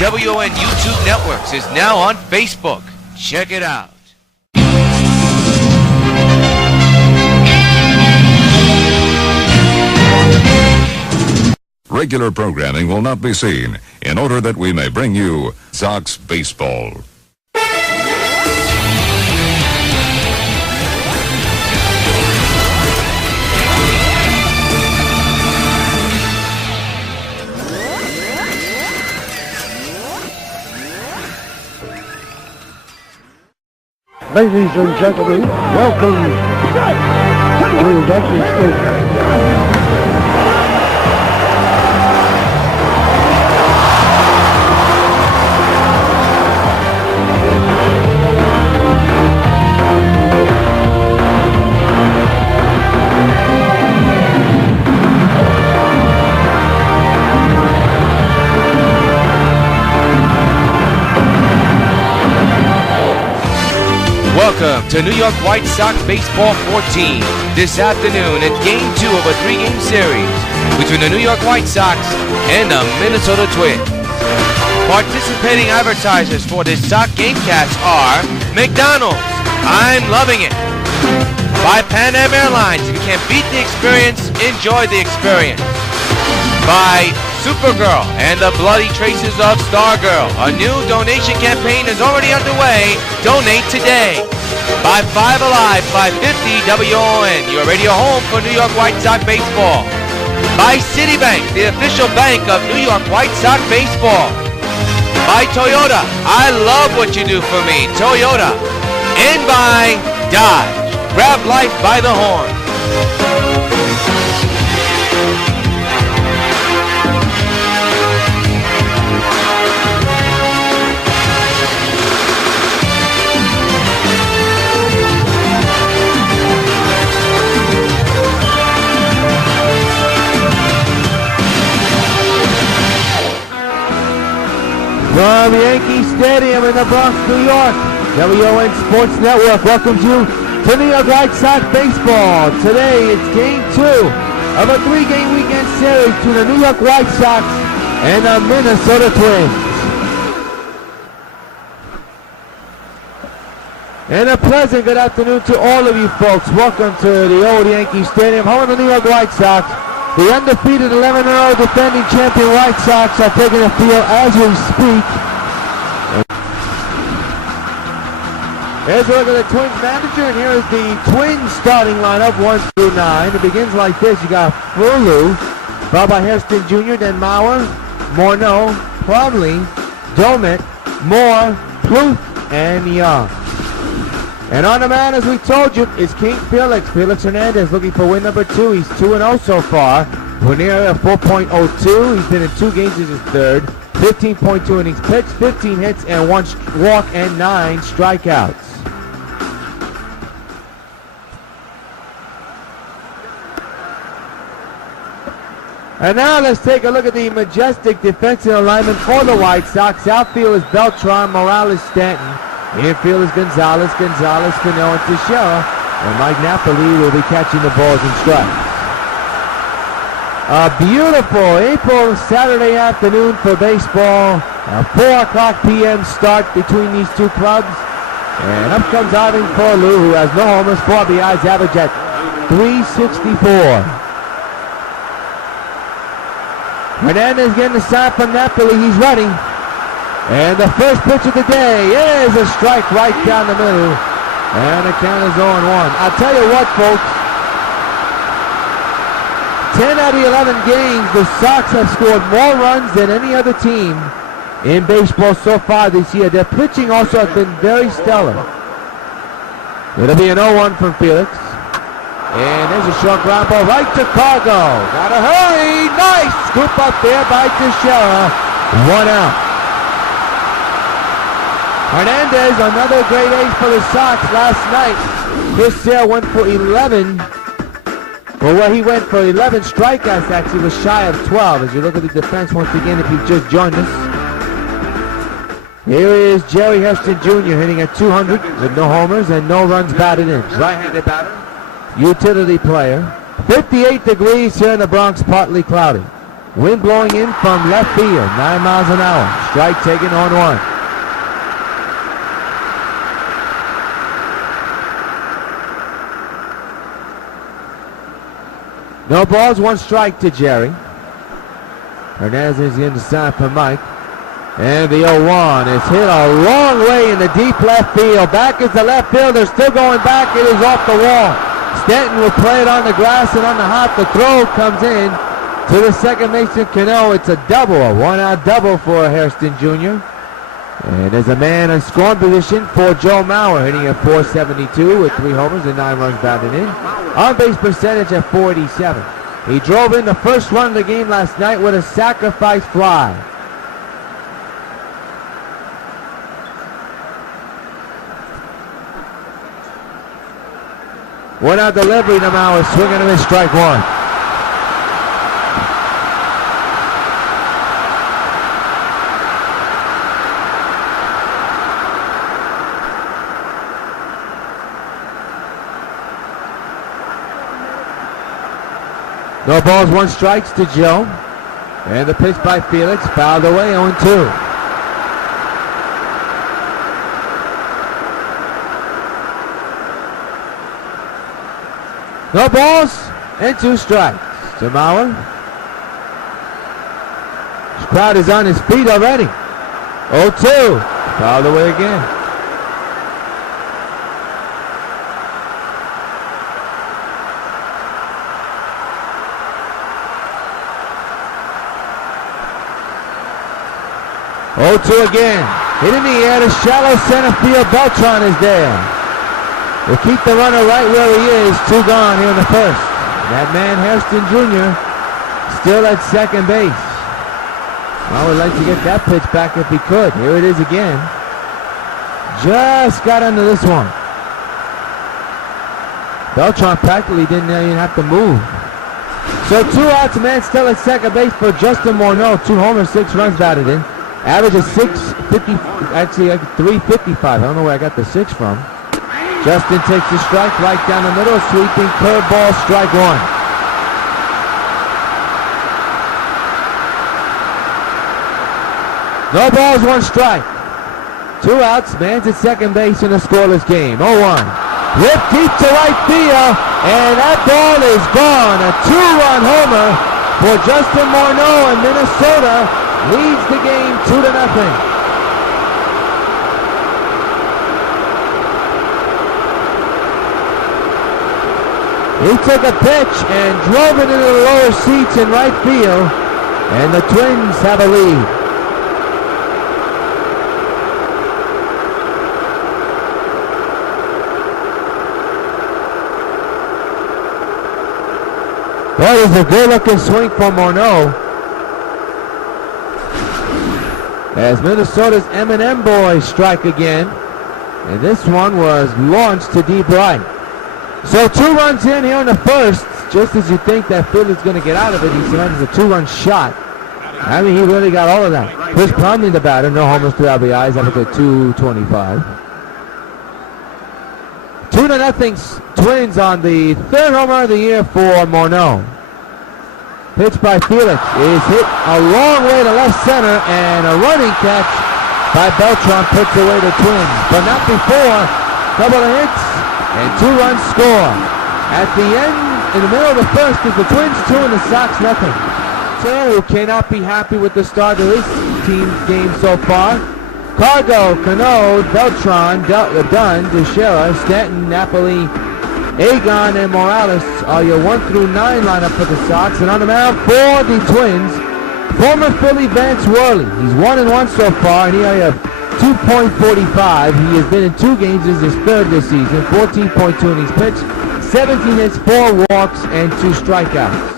WON YouTube Networks is now on Facebook. Check it out. Regular programming will not be seen in order that we may bring you Sox baseball. Ladies and gentlemen, welcome to Yankee Stadium. Welcome to New York White Sox Baseball 14. This afternoon at Game 2 of a 3-game series between the New York White Sox and the Minnesota Twins. Participating advertisers for this Sox Gamecast are McDonald's, I'm loving it. By Pan Am Airlines, if you can't beat the experience, enjoy the experience. By Supergirl and the Bloody Traces of Stargirl. A new donation campaign is already underway. Donate today. By 5 Alive 550 WON, your radio home for New York White Sox baseball. By Citibank, the official bank of New York White Sox baseball. By Toyota, I love what you do for me, Toyota. And by Dodge, grab life by the horn. From Yankee Stadium in the Bronx, New York, WON Sports Network welcomes you to New York White Sox baseball. Today it's Game 2 of a 3-game weekend series between the New York White Sox and the Minnesota Twins. And a pleasant good afternoon to all of you folks. Welcome to the old Yankee Stadium, home of the New York White Sox. The undefeated 11-0 defending champion White Sox are taking the field as we speak. Here's a look at the Twins manager, and here is the Twins starting lineup, 1 through 9. It begins like this. You got Furlou, followed by Hairston Jr., then Mauer, Morneau, Plumlee, Domet, Moore, Pluth, and Young. And on the mound, as we told you, is King Felix. Felix Hernandez looking for win number 2. He's 2-0 so far. Lanier at 4.02. He's been in 2 games. This is his third. 15.2 innings pitched, 15 hits, and 1 walk and 9 strikeouts. And now let's take a look at the majestic defensive alignment for the White Sox. Outfield is Beltran, Morales, Stanton. Infield is Gonzalez, Cano, and Teixeira. And Mike Napoli will be catching the balls and strikes. A beautiful April Saturday afternoon for baseball. A 4 o'clock p.m. start between these two clubs. And up comes Ivan Furlou, who has no homers, 4 RBIs, average at .364. Hernandez getting the sign from Napoli. He's running. And the first pitch of the day is a strike right down the middle. And the count is 0-1. I'll tell you what, folks. 10 out of 11 games, the Sox have scored more runs than any other team in baseball so far this year. Their pitching also has been very stellar. It'll be an 0-1 from Felix. And there's a short ground ball right to Cargo. Gotta hurry. Nice scoop up there by Teixeira. 1 out. Hernandez, another great ace for the Sox last night. Chris Sale went for 11. Well, where he went for 11 strikeouts, actually was shy of 12. As you look at the defense once again, if you've just joined us. Here is Jerry Hairston Jr. hitting at 200 with no homers and no runs batted in. Right-handed batter. Utility player. 58 degrees here in the Bronx, partly cloudy. Wind blowing in from left field, 9 miles an hour. Strike taken on 1. No balls, 1 strike to Jerry. Hernandez is in the side for Mike. And the 0-1 is hit a long way in the deep left field. Back is the left fielder, still going back. It is off the wall. Stanton will play it on the grass and on the hop. The throw comes in to the second baseman Cano. It's a double, a 1-out double for Hairston Jr. And there's a man in scoring position for Joe Mauer, hitting at .472 with 3 homers and 9 runs batted in. On-base percentage at .487. He drove in the first run of the game last night with a sacrifice fly. One out delivery to Mauer, swinging and a miss, strike 1. No balls, 1 strikes to Joe. And the pitch by Felix, fouled away, 0-2. No balls and 2 strikes to Mauer. This crowd is on his feet already. 0-2. Fouled away again. Oh, 2 again. Hit in the air to shallow center field. Beltran is there. We'll keep the runner right where he is. 2 gone here in the first. That man, Hairston Jr., still at second base. I would like to get that pitch back if he could. Here it is again. Just got under this one. Beltran practically didn't even have to move. So 2 outs, man still at second base for Justin Morneau. 2 homers, 6 runs batted in. Average is 650, actually 355. I don't know where I got the 6 from. Justin takes the strike right down the middle, sweeping curveball, strike 1. No balls, 1 strike. 2 outs, man's at second base in a scoreless game. 0-1. Hit deep to right field, and that ball is gone. A 2-run homer for Justin Morneau, and Minnesota leads the game 2-0. He took a pitch and drove it into the lower seats in right field, and the Twins have a lead. That is a good-looking swing from Morneau, as Minnesota's M&M boys strike again, and this one was launched to deep right. So 2 runs in here in the first, just as you think that Philly's going to get out of it. He surrenders a 2-run shot. I mean, he really got all of that. Chris Plumlee, the batter, no homers, 3 RBIs, up at 225. 2-0 Twins on the 3rd homer of the year for Morneau. Pitch by Felix is hit a long way to left center, and a running catch by Beltran puts away the Twins. But not before. Couple of hits and 2 runs score. At the end, in the middle of the first, is the Twins 2 and the Sox nothing. So, who cannot be happy with the start of his team's game so far. Cargo, Cano, Beltran, Dunn, Teixeira, Stanton, Napoli, Agon, and Morales are your 1 through 9 lineup for the Sox. And on the mound for the Twins, former Philly Vance Worley. He's 1-1 so far, and here you have 2.45. He has been in 2 games. This is his 3rd this season. 14.2 innings pitched, 17 hits, 4 walks, and 2 strikeouts.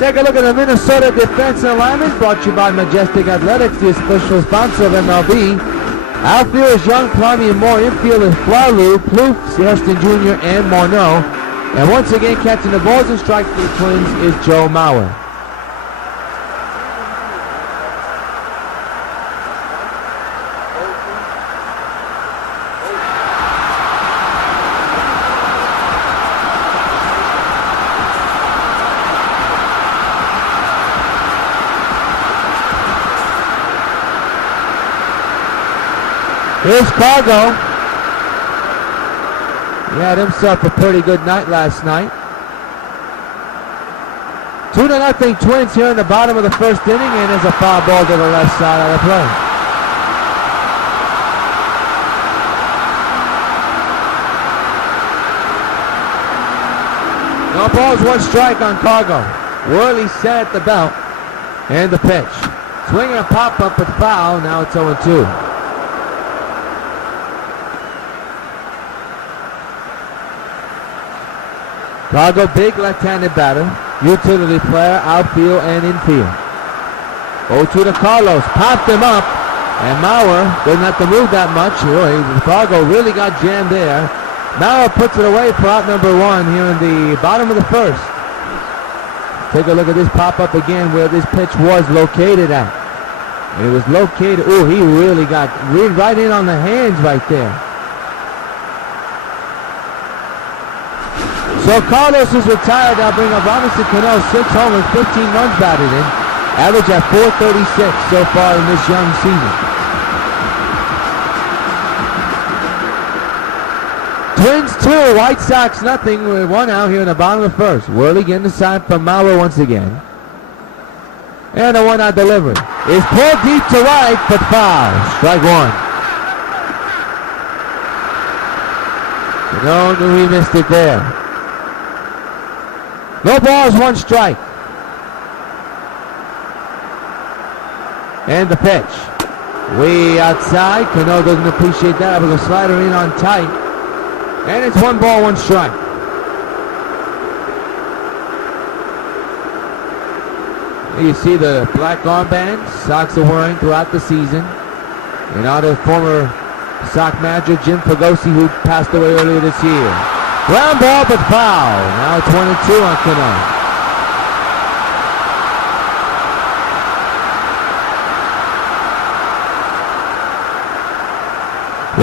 Take a look at the Minnesota defense and alignment, brought to you by Majestic Athletics, the official sponsor of MLB. Outfield is Young, Plumlee, and Moore. Infield is Flalu, Plouffe, Hairston Jr., and Morneau. And once again, catching the balls and strikes for the Twins is Joe Mauer. Here's Cargo. He had himself a pretty good night last night. 2-0 Twins here in the bottom of the first inning, and there's a foul ball to the left side of the play. No balls, one strike on Cargo. Worley set at the belt, and the pitch. Swinging a pop-up with foul, now it's 0-2. Cargo, big left-handed batter, utility player, outfield and infield. 0-2 to Carlos, popped him up, and Mauer doesn't have to move that much. Cargo really got jammed there. Mauer puts it away for out number one here in the bottom of the first. Take a look at this pop-up again where this pitch was located at. It was located, he really got right in on the hands right there. So Carlos is retired. I'll bring up Robinson Cano, 6 homers, 15 runs batted in. Average at .436 so far in this young season. Twins 2, White Sox nothing with one out here in the bottom of the first. Worley getting the sign from Mauer once again. And a 1-out delivery. Is pulled deep to right, but foul. Strike one. No, knew he missed it there. No balls, one strike. And the pitch. Way outside. Cano doesn't appreciate that. It was a slider in on tight. And it's 1 ball, 1 strike. You see the black armbands Sox are wearing throughout the season. And honor former Sox manager Jim Pagosi, who passed away earlier this year. Ground ball, but foul. Now it's 1-2 on Cano.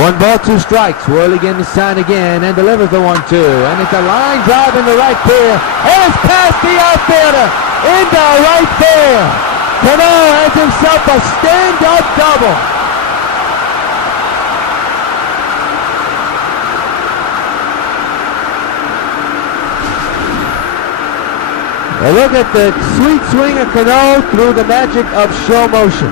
One ball, 2 strikes. Worley getting the sign again and delivers the 1-2. And it's a line drive into right field. And it's past the outfielder into right field. Cano has himself a stand-up double. And look at the sweet swing of Cano through the magic of show motion.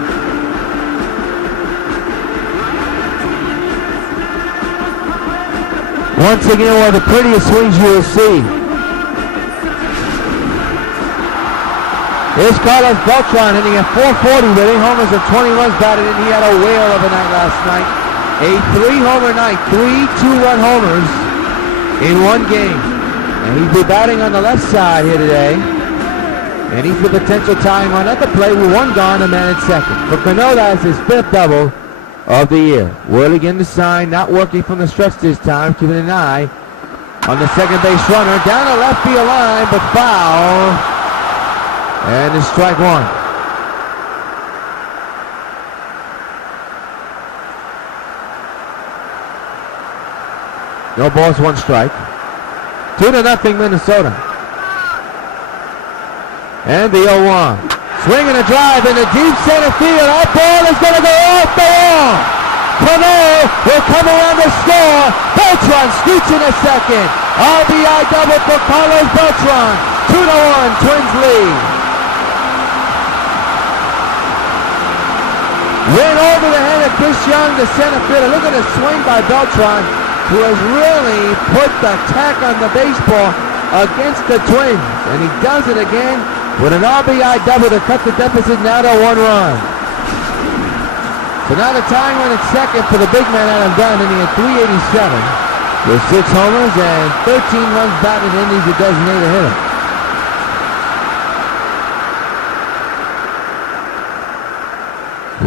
Once again, one of the prettiest swings you will see. Here's Carlos Beltran hitting at .440 with 8 homers and 20 runs batted in. He had a whale of a night last night. A 3-homer night, 3 2-run homers in one game. And he's been batting on the left side here today. And he's the potential tying run at the plate with 1 gone, a man at second. For Cano, that's his 5th double of the year. Worley getting the sign, not working from the stretch this time, keeping an eye on the second base runner. Down the left field line, but foul. And it's strike one. No balls, 1 strike. 2-0 Minnesota. And the 0-1. Swinging a drive in the deep center field. That ball is going to go off the wall. Cano will come around the score. Beltran scoots in a second. RBI double for Carlos Beltran. 2-1, Twins lead. Went over the head of Chris Young, the center fielder. Look at the swing by Beltran, who has really put the tack on the baseball against the Twins. And he does it again with an RBI double to cut the deficit now to 1 run. So now the tying run at second for the big man Adam Dunn, and he had 387 with 6 homers and 13 runs batted in. He's a designated hitter.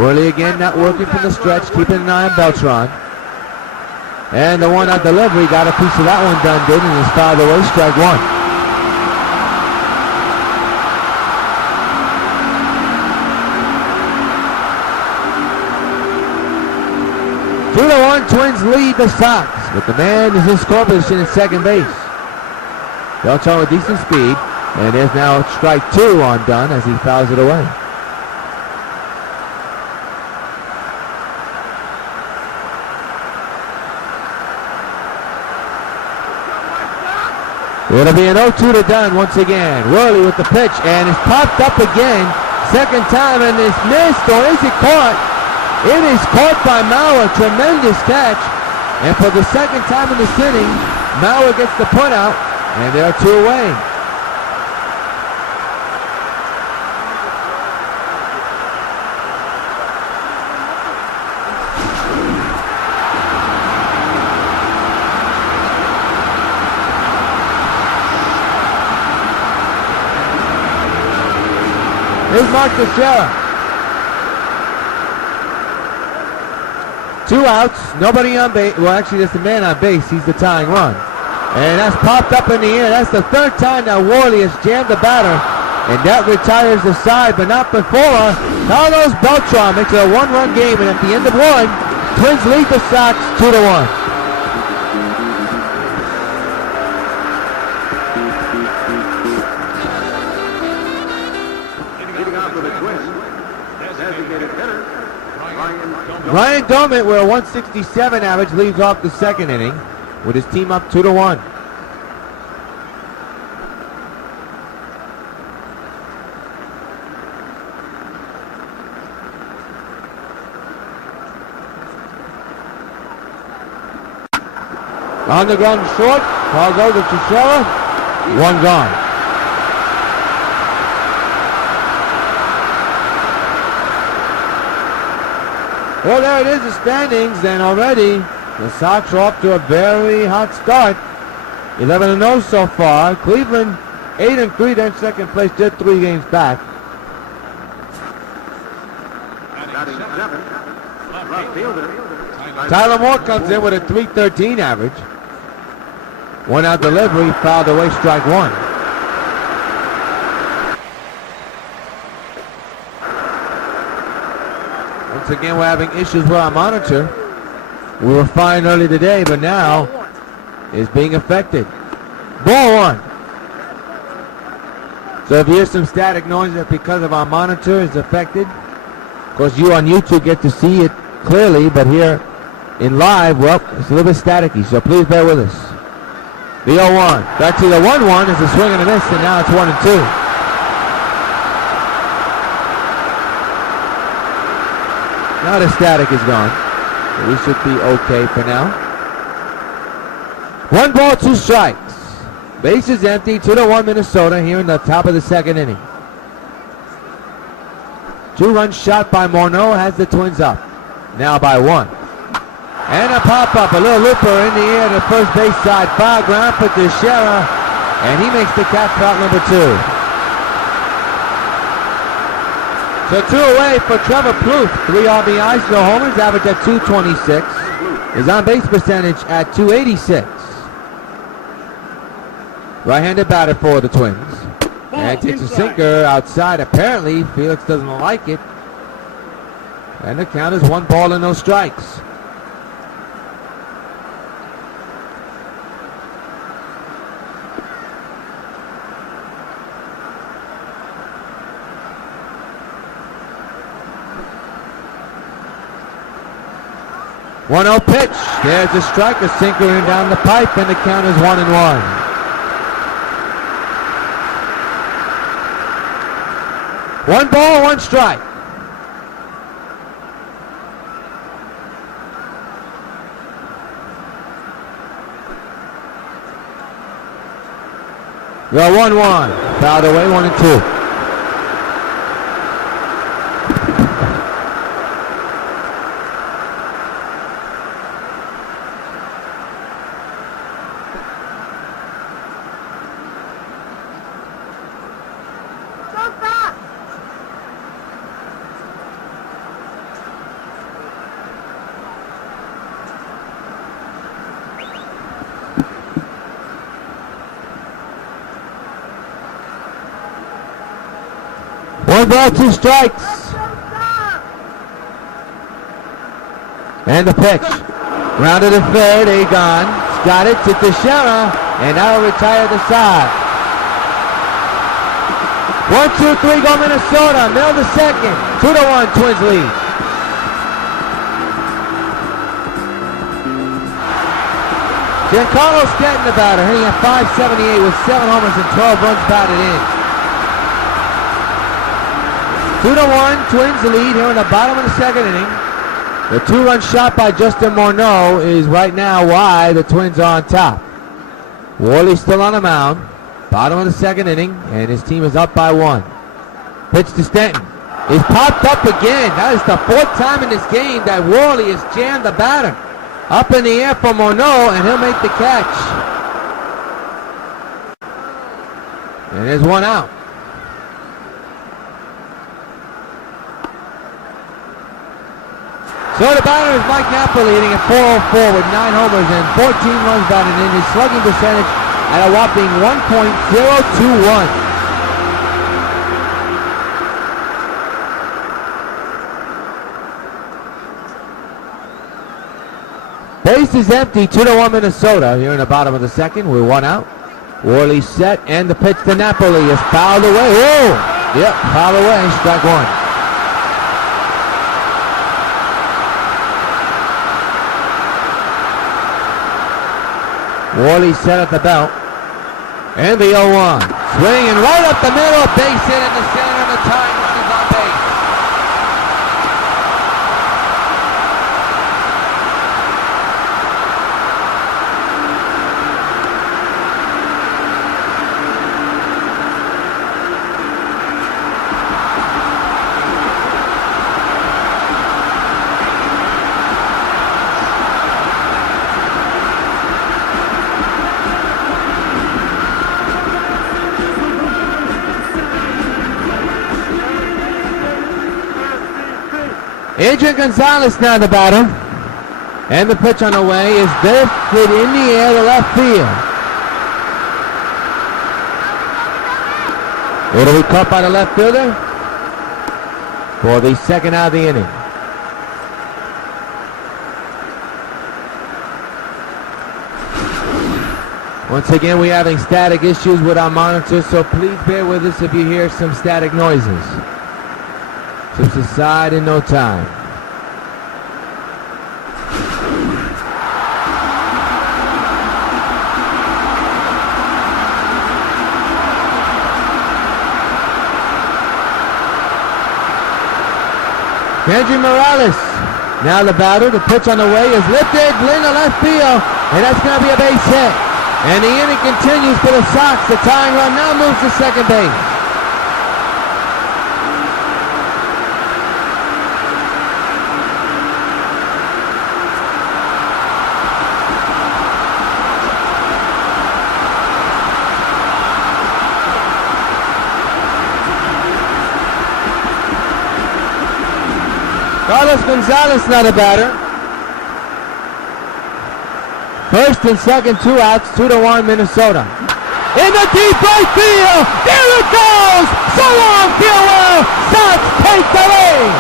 Worley again not working from the stretch, keeping an eye on Beltran. And the 1-out delivery, got a piece of that one done, did, and is fouled away, strike 1. 2-1, Twins lead the Sox, but the man is in score position at second base. Beltran with decent speed, and there's now strike 2 on Dunn as he fouls it away. It'll be an 0-2 to Dunn once again. Worley with the pitch, and it's popped up again. Second time, and it's missed, or is it caught? It is caught by Mauer. Tremendous catch. And for the second time in this inning, Mauer gets the put out, and they're 2 away. Here's Mark Teixeira. 2 outs, nobody on base. Well, actually, there's a man on base. He's the tying run. And that's popped up in the air. That's the third time that Worley has jammed the batter. And that retires the side, but not before Carlos Beltran makes it a 1-run game. And at the end of 1, Twins lead the Sox 2-1. Ryan Doumit with a 167 average leads off the second inning with his team up 2-1. On the ground short, ball goes to Teixeira, 1 gone. Well, there it is, the standings, and already the Sox are off to a very hot start. 11-0 so far. Cleveland 8-3, they're in second place, just 3 games back. Tyler Moore comes in with a .313 average. 1 out delivery, fouled away, strike 1. Once again, we're having issues with our monitor. We were fine early today, but now it's being affected. Ball 1. So if you hear some static noise, that's because of our monitor is affected. Of course, you on YouTube get to see it clearly, but here in live, well, it's a little bit staticky, so please bear with us. The 0-1. Back to the 1-1 is a swing and a miss, and now it's 1-2. Now the static is gone. So we should be okay for now. 1 ball, 2 strikes. Bases empty, 2-1 Minnesota here in the top of the second inning. 2-run shot by Morneau has the Twins up. Now by 1. And a pop-up, a little looper in the air to first base side. Foul ground for Teixeira, and he makes the catch for out number 2. So 2 away for Trevor Plouffe. 3 RBIs, no homers, average at .226. His on-base percentage at .286. Right-handed batter for the Twins. And takes a sinker outside. Apparently, Felix doesn't like it. And the count is 1 ball and no strikes. One 0 pitch. There's a strike, a sinker in down the pipe, and the count is 1-1. One ball, 1 strike. The 1-1. Fouled away, 1-2. One ball, 2 strikes. And the pitch. Grounded to third, Egon. Got it to Teixeira, and that'll retire the side. 1-2-3, go Minnesota. Middle the second. 2-1, Twins lead. Giancarlo Stanton, the batter, hitting at .578 with 7 homers and 12 runs batted in. 2-1, Twins lead here in the bottom of the second inning. The 2-run shot by Justin Morneau is right now why the Twins are on top. Worley's still on the mound, bottom of the second inning, and his team is up by 1. Pitch to Stanton. He's popped up again. That is the 4th time in this game that Worley has jammed the batter. Up in the air for Morneau, and he'll make the catch. And there's 1 out. So the batter is Mike Napoli, hitting at .404 with 9 homers and 14 runs batted in. His slugging percentage at a whopping 1.021. Base is empty, 2-1 Minnesota here in the bottom of the second. We're 1 out. Worley set, and the pitch to Napoli is fouled away. Whoa! Yep, fouled away, strike 1. Worley set at the belt. And the 0-1. Swinging right up the middle, base hit in the center, and the tying run is on base. Adrian Gonzalez now the batter. And the pitch on the way is lifted in the air to left field. It'll be caught by the left fielder for the second out of the inning. Once again, we're having static issues with our monitors, so please bear with us if you hear some static noises. To subside in no time. Andrew Morales, now the batter. The pitch on the way is lifted, in the left field, and that's going to be a base hit. And the inning continues for the Sox. The tying run now moves to second base. Carlos Gonzalez now the batter. First and second, 2 outs, 2-1 Minnesota. In the deep right field, there it goes! So long, farewell! Sox take the lead!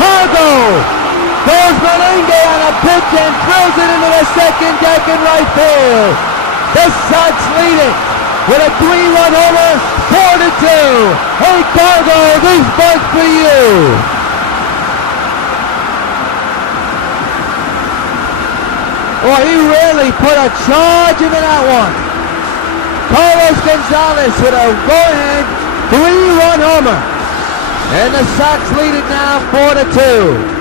Cargo goes Merengue on a pitch and throws it into the second deck in right field. The Sox lead it with a 3-run homer, 4-2. Hey Cargo, this one's for you. Well, he really put a charge into that one. Carlos Gonzalez with a go-ahead 3-run homer. And the Sox lead it now 4-2.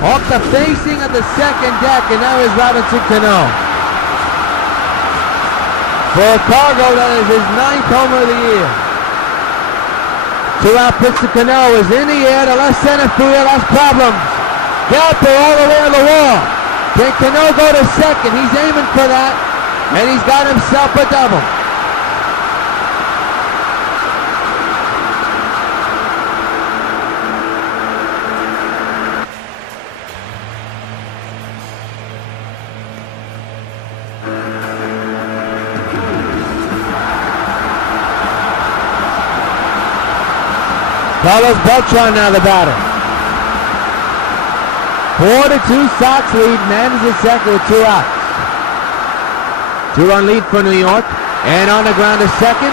Off the facing of the second deck, and now is Robinson Cano. For Cargo, that is his 9th homer of the year. 2-out pitch to Cano is in the air to left center field. That's problems. Galper all the way on the wall. Can Cano go to second? He's aiming for that, and he's got himself a double. Carlos Beltran now the batter. 4-2 Sox lead, man is at second with 2 outs. 2-run lead for New York, and on the ground is second.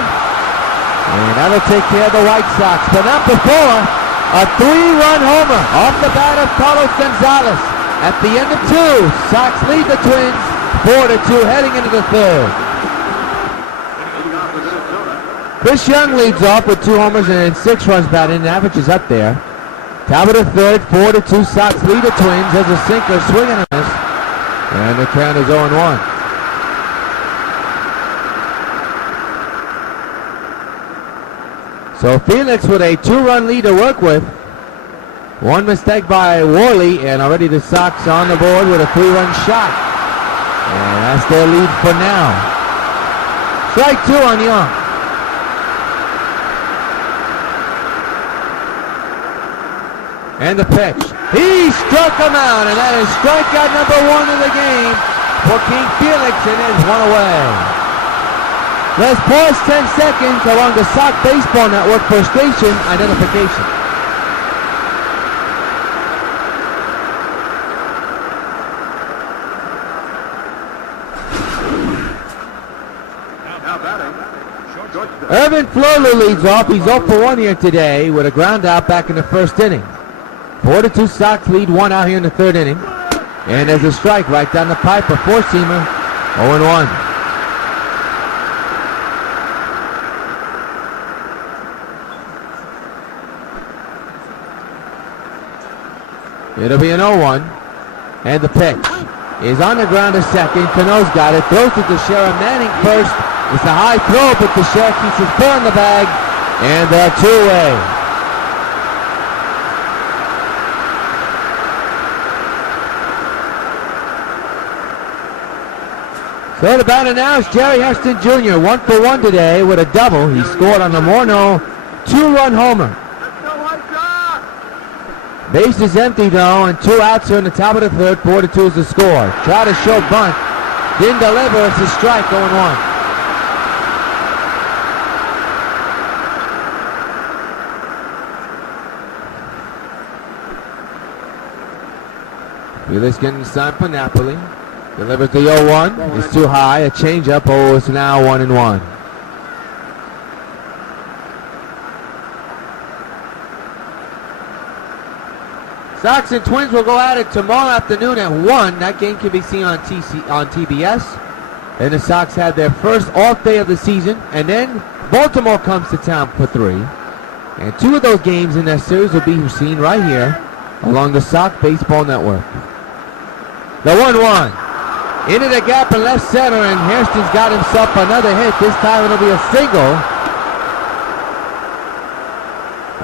And that'll take care of the White Sox. But not before a 3-run homer off the bat of Carlos Gonzalez. At the end of 2, Sox lead the Twins 4-2 heading into the third. Chris Young leads off with 2 homers and 6 runs batted in. Average is up there. Top of the third, 4-2 Sox lead the Twins. There's a sinker, swing and a miss. And the count is 0-1. So Felix with a 2-run lead to work with. 1 mistake by Worley, and already the Sox on the board with a 3-run shot. And that's their lead for now. Strike 2 on Young. And the pitch. He struck him out, and that is strikeout number 1 of the game for King Felix, and there's 1 away. Let's pause 10 seconds along the Sox Baseball Network for station identification. Irvin Florley leads off. He's 0 for 1 here today with a ground out back in the first inning. 4-2 Sox lead 1 out here in the third inning. And there's a strike right down the pipe, a 4-seamer, 0-1. It'll be an 0-1. And the pitch is on the ground to second. Cano's got it. Throws to Teixeira. Manning first. It's a high throw, but Teixeira keeps his foot in the bag. And they're 2 away. So the batter now is Jerry Hairston Jr. 1 for 1 today with a double. He scored on the Morneau 2-run homer. Base is empty though, and 2 outs here in the top of the third. 4-2 is the score. Try to show bunt. Didn't deliver. It's a strike, 0-1. Felix getting signed for Napoli. Delivers the 0-1. It's too high. A changeup. Oh, it's now 1-1. Sox and Twins will go at it tomorrow afternoon at 1. That game can be seen on TBS. And the Sox had their first off day of the season. And then Baltimore comes to town for 3. And 2 of those games in that series will be seen right here along the Sox Baseball Network. The 1-1. Into the gap in left center, and Hairston's got himself another hit. This time it'll be a single.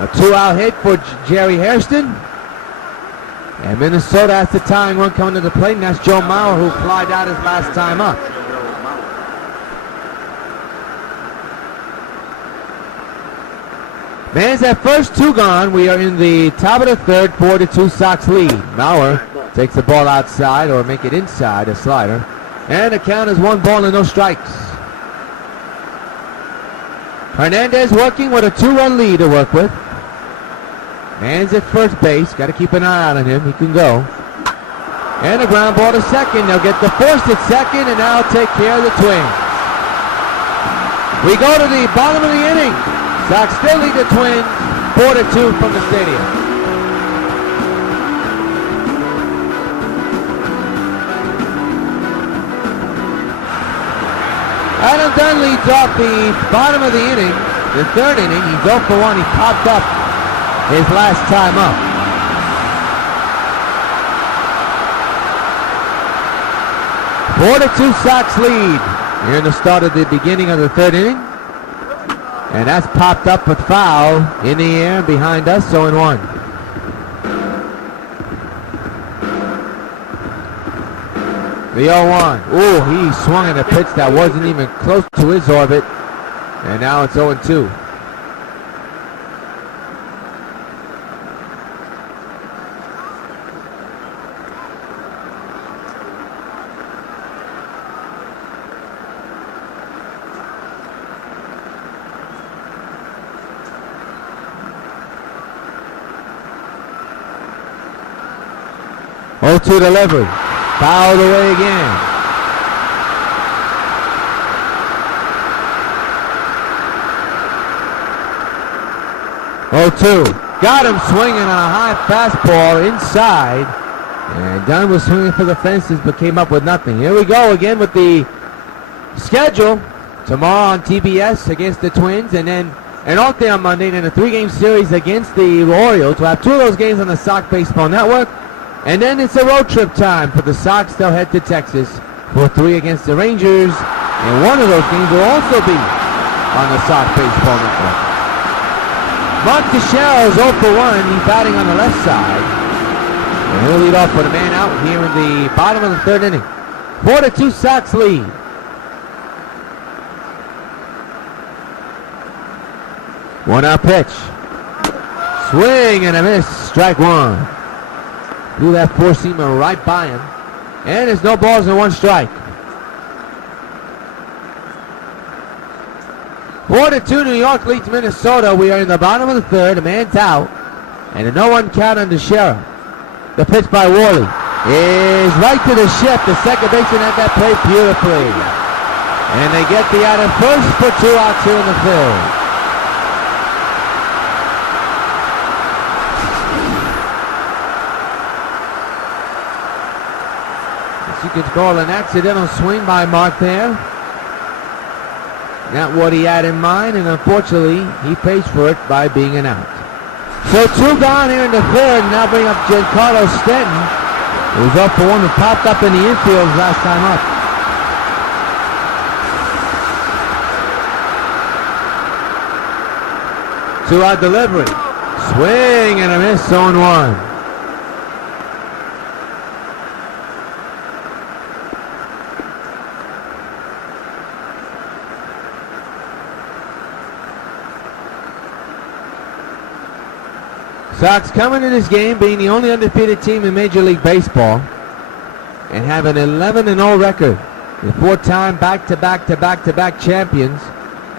A 2-out hit for Jerry Hairston. And Minnesota has the tying run coming to the plate, and that's Joe Mauer, who flied out his last time up. Man's at first, 2 gone. We are in the top of the third, 4-2 Sox lead. Mauer takes the ball outside, or make it inside, a slider. And the count is 1 ball and no strikes. Hernandez working with a 2-run lead to work with. Man's at first base. Got to keep an eye out on him. He can go. And a ground ball to second. They'll get the force at second, and now take care of the Twins. We go to the bottom of the inning. Sox still lead the Twins 4-2 from the stadium. Adam Dunn leads off the bottom of the inning, the third inning. He's 0 for 1. He popped up his last time up. Four to 2 Sox lead here in the start of the beginning of the third inning. And that's popped up with foul in the air behind us, 0-1. The 0-1. Ooh, he swung at a pitch that wasn't even close to his orbit. And now it's 0-2. To delivery. Fouled away again. 0-2. Got him swinging on a high fastball inside. And Dunn was swinging for the fences but came up with nothing. Here we go again with the schedule. Tomorrow on TBS against the Twins, and then an off day on Monday, and then a 3-game series against the Orioles. We'll have 2 of those games on the Sox Baseball Network. And then it's a road trip time for the Sox. They'll head to Texas for 3 against the Rangers. And one of those games will also be on the Sox Baseball Network. Mark Teixeira is 0 for 1. He's batting on the left side. And he'll lead off with a man out here in the bottom of the 3rd inning. 4-2 Sox lead. One out pitch. Swing and a miss. Strike 1. Threw that 4-seamer right by him. And there's no balls and 1 strike. 4-2 New York leads Minnesota. We are in the bottom of the 3rd. A man's out. And a 0-1 count on Teixeira. The pitch by Worley is right to the shift. The second baseman had that play beautifully. And they get the out at first for 2 outs here in the 5th. You could call an accidental swing by Mark there. Not what he had in mind, and unfortunately, he pays for it by being an out. So 2 gone here in the 3rd. Now bring up Giancarlo Stanton, who's up for 1, who popped up in the infield last time up. Two-out delivery. Swing and a miss, 0-1. Sox coming to this game being the only undefeated team in Major League Baseball and have an 11-0 record. The 4-time back-to-back champions.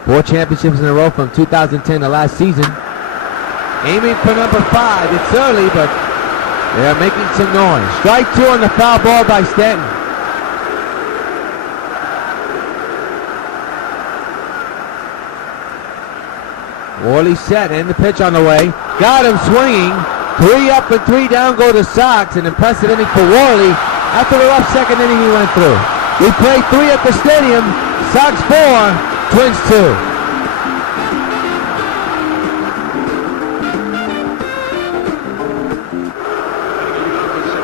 4 championships in a row from 2010 to last season. Aiming for number 5. It's early, but they're making some noise. Strike 2 on the foul ball by Stanton. Worley set and the pitch on the way. Got him swinging. 3 up and 3 down go the Sox. An impressive inning for Worley. After the rough second inning he went through. We played 3 at the stadium. Sox 4, Twins 2.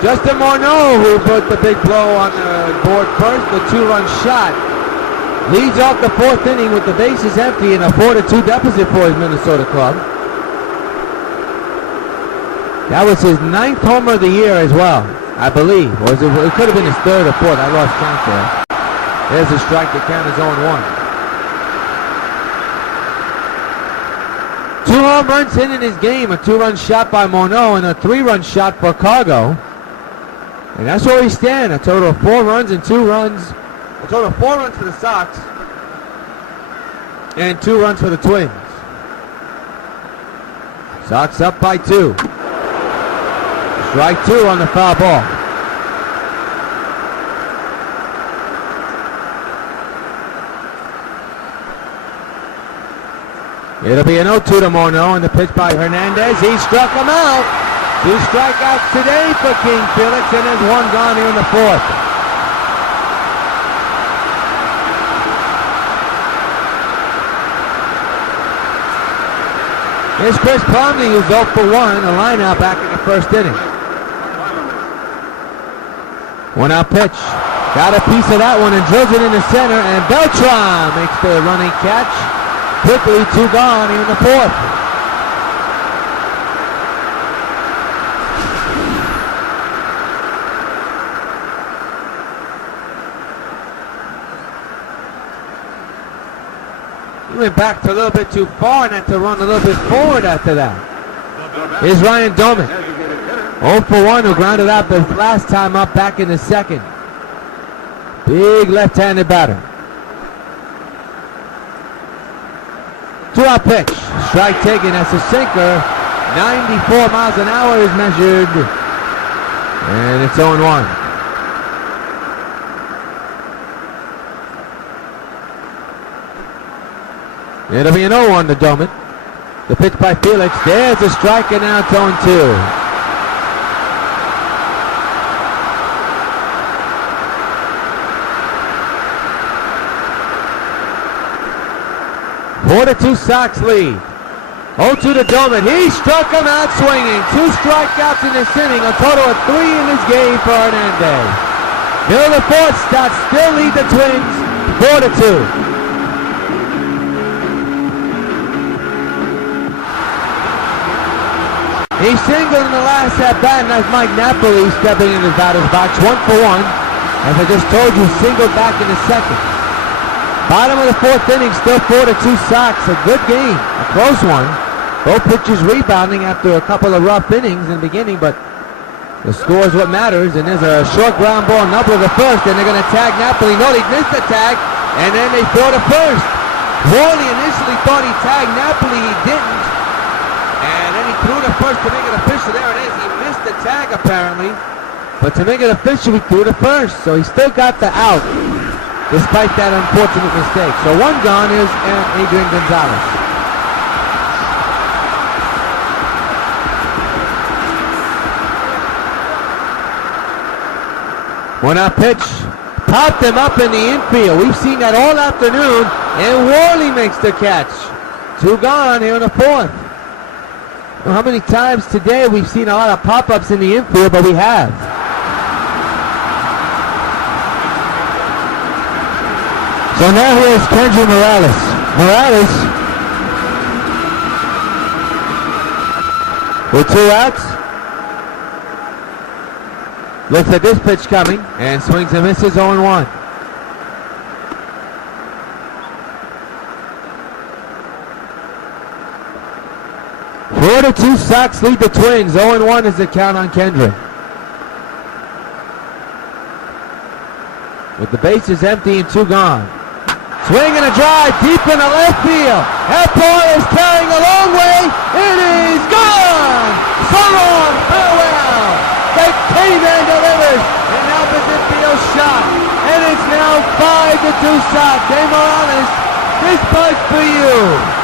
Justin Morneau, who put the big blow on the board first, the 2-run shot. Leads off the 4th inning with the bases empty and a 4-2 deficit for his Minnesota club. That was his 9th homer of the year as well, I believe. Or it could have been his 3rd or 4th. I lost count there. There's a strike. The count is 0-1. 2 home runs hit in his game. A 2-run shot by Morneau and a 3-run shot for Cargo. And that's where we stand. A total of 4 runs and 2 runs. A total of 4 runs for the Sox and 2 runs for the Twins. Sox up by 2. Strike 2 on the foul ball. It'll be an 0-2 to Morneau, and the pitch by Hernandez. He struck him out. 2 strikeouts today for King Felix, and there's 1 gone here in the 4th. Here's Chris Plumlee, who's 0 for 1, a lineout back in the 1st inning. 1 out pitch. Got a piece of that one and drills it in the center, and Beltran makes the running catch. Quickly, 2 gone here in the 4th. He went back to a little bit too far and had to run a little bit forward after that. Here's Ryan Doman. 0 for 1, who grounded out the last time up back in the 2nd. Big left-handed batter. 2-out pitch. Strike taken. That's a sinker. 94 miles an hour is measured. And it's 0-1. It'll be an 0-1 to Doman. The pitch by Felix. There's a strike, and now it's 0-2. 4-2 Sox lead. 0-2 to Doman. He struck him out swinging. 2 strikeouts in this inning. A total of 3 in this game for Hernandez. Middle of the fourth start. Still lead the Twins 4-2. He singled in the last at-bat, and that's Mike Napoli stepping in his batter's box. 1 for 1. As I just told you, singled back in the second. Bottom of the fourth inning, still 4-2 Sox. A good game, a close one. Both pitchers rebounding after a couple of rough innings in the beginning, but the score is what matters. And there's a short ground ball, number of the first, and they're going to tag Napoli. No, he missed the tag, and then they throw to first. Worley initially thought he tagged Napoli, he didn't. And then he threw to first to make it official. There it is. He missed the tag apparently. But to make it official, he threw to first. So he still got the out, despite that unfortunate mistake. So 1 gone is Adrian Gonzalez. One out pitch. Popped him up in the infield. We've seen that all afternoon. And Worley makes the catch. 2 gone here in the fourth. Well, how many times today we've seen a lot of pop-ups in the infield, but we have. So now here's Kendry Morales. Morales with 2 outs. Looks at this pitch coming and swings and misses 0-1. The 2 Sox lead the Twins. 0-1 is the count on Kendry. With the bases empty and 2 gone. Swing and a drive deep in the left field. That ball is carrying a long way. It is gone. So long. Farewell. The K-Man delivers an opposite field shot. And it's now 5-2 Sox. Hey Morales, this puck's for you.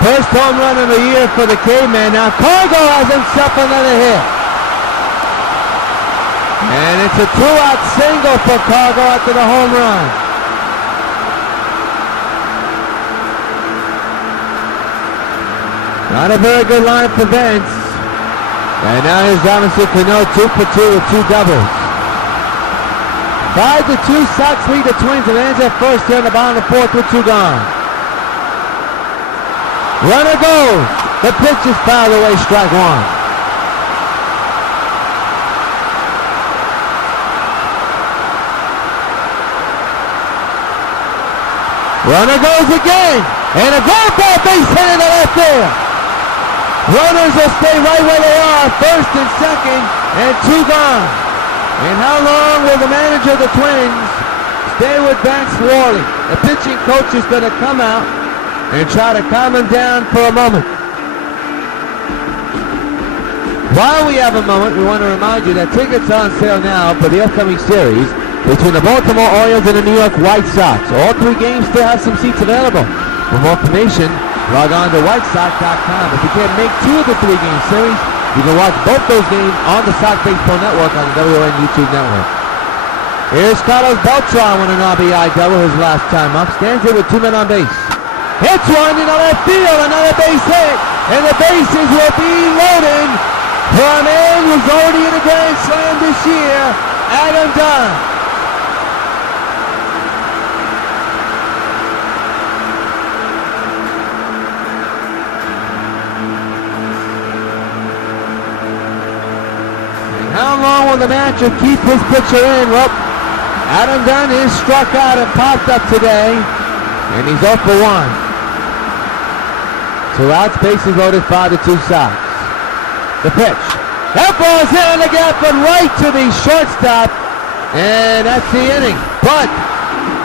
First home run of the year for the K-Man. Now Cargo has himself another hit. And it's a 2-out single for Cargo after the home run. Not a very good line for Vince. And now here's Robinson Cano, 2 for 2 with 2 doubles. 5-2 Sox lead the Twins, and ends at first here in the bottom of the fourth with 2 gone. Runner goes. The pitch is fouled away, strike 1. Runner goes again. And a ground ball, base hit in the left field. Runners will stay right where they are, first and second, and 2 gone. And how long will the manager of the Twins stay with Vance Worley? The pitching coach is going to come out and try to calm him down for a moment. While we have a moment, we want to remind you that tickets are on sale now for the upcoming series between the Baltimore Orioles and the New York White Sox. All 3 games still have some seats available. For more information, log on to whitesox.com. If you can't make 2 of the 3-game series, you can watch both those games on the Sox Baseball Network on the WON YouTube network. Here's Carlos Beltran with an RBI double his last time up. Stands here with 2 men on base. Hits one in the left field, another base hit, and the bases will be loaded for a man who's already in a Grand Slam this year, Adam Dunn. And how long will the manager keep his pitcher in? Well, Adam Dunn is struck out and popped up today, and he's 0 for 1. 2 outs, bases loaded, 5-2 Sox. The pitch. That ball's hit on the gap and right to the shortstop, and that's the inning. But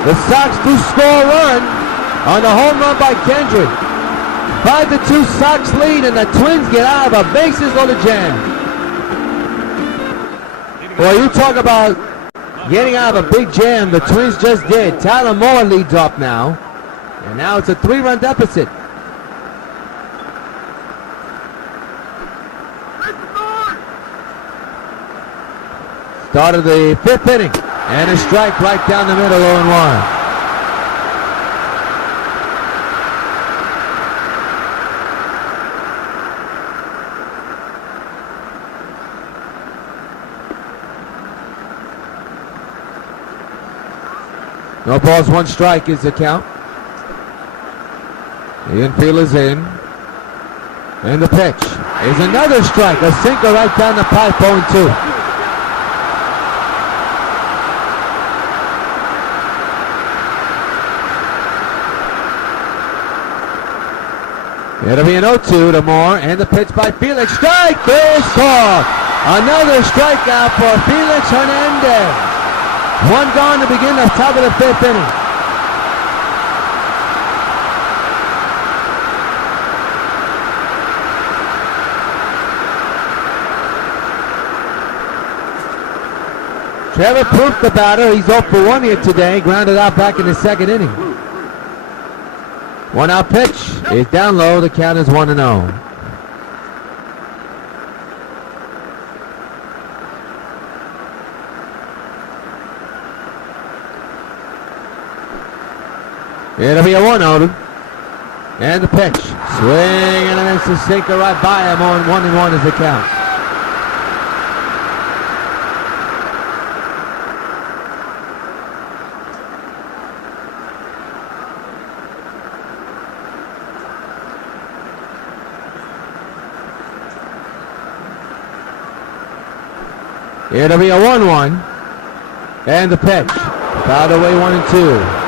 the Sox do score a run on the home run by Kendrick. 5-2 Sox lead, and the Twins get out of a bases loaded jam. Boy, you talk about getting out of a big jam. The Twins just did. Tyler Moore leads off now, and now it's a 3-run deficit. Start of the 5th inning, and a strike right down the middle, 0-1. No balls, 1 strike is the count. The infield is in. And the pitch is another strike, a sinker right down the pipe, 0-2. It'll be an 0-2 to Moore, and the pitch by Felix. Strike is called. Another strikeout for Felix Hernandez. 1 gone to begin the top of the 5th inning. Trevor Proof, the batter. He's 0 for 1 here today. Grounded out back in the 2nd inning. 1 out pitch is down low. The count is 1-0. It'll be a 1-0. And the pitch. Swing and a miss, a sinker right by him. On 1-1 is the count. It'll be a 1-1. And the pitch. Fouled away 1-2.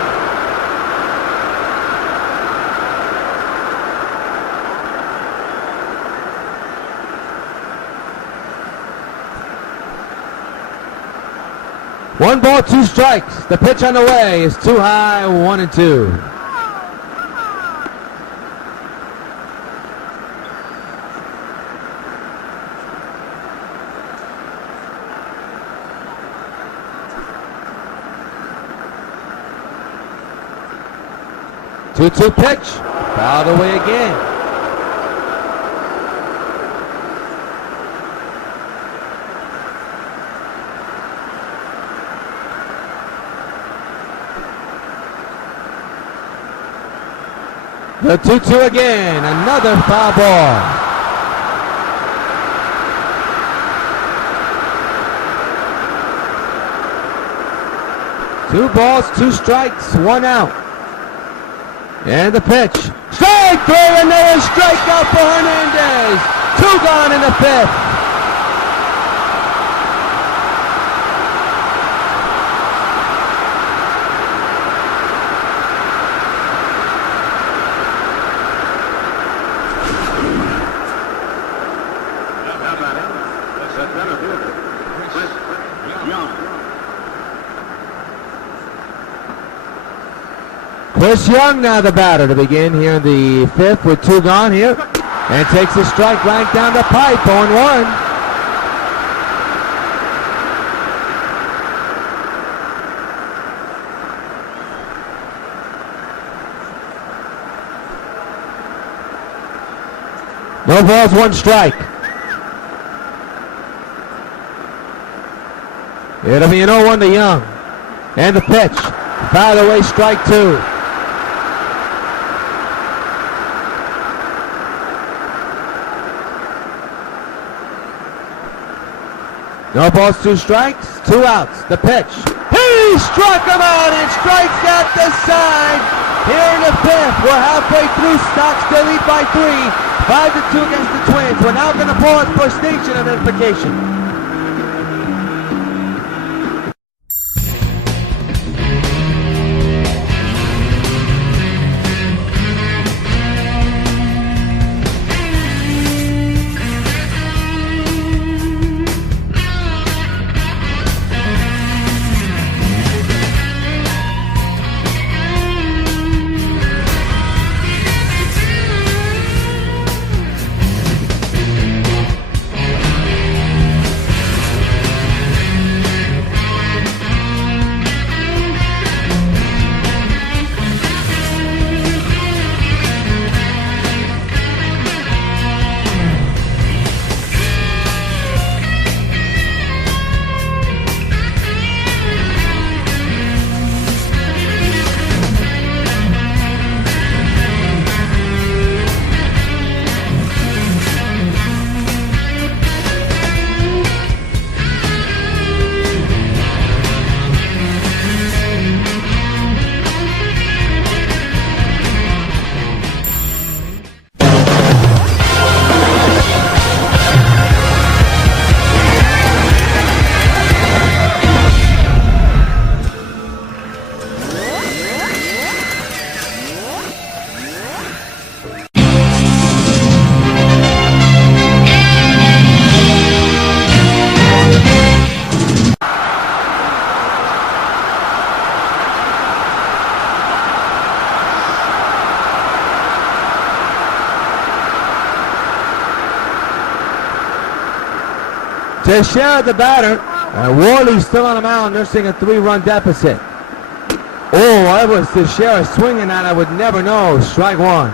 One ball, 2 strikes. The pitch on the way is too high, 1-2. Two-two pitch, fouled away again. The 2-2 again, another foul ball. Two balls, 2 strikes, 1 out. And the pitch. Strike through, another strikeout for Hernandez. 2 gone in the 5th. Chris Young now the batter to begin here in the 5th with 2 gone here. And takes a strike right down the pipe, 0-1. No balls, 1 strike. It'll be an 0-1 to Young. And the pitch. Fouled away, strike 2. No balls, 2 strikes, 2 outs. The pitch. He struck him out and strikes at the side. Here in the 5th, we're halfway through. Sox still lead by 3. 5-2 against the Twins. We're now going to pause for station identification. Teixeira the batter. And Worley's still on the mound, nursing a 3-run deficit. Oh, that was Teixeira swinging that. I would never know. Strike one.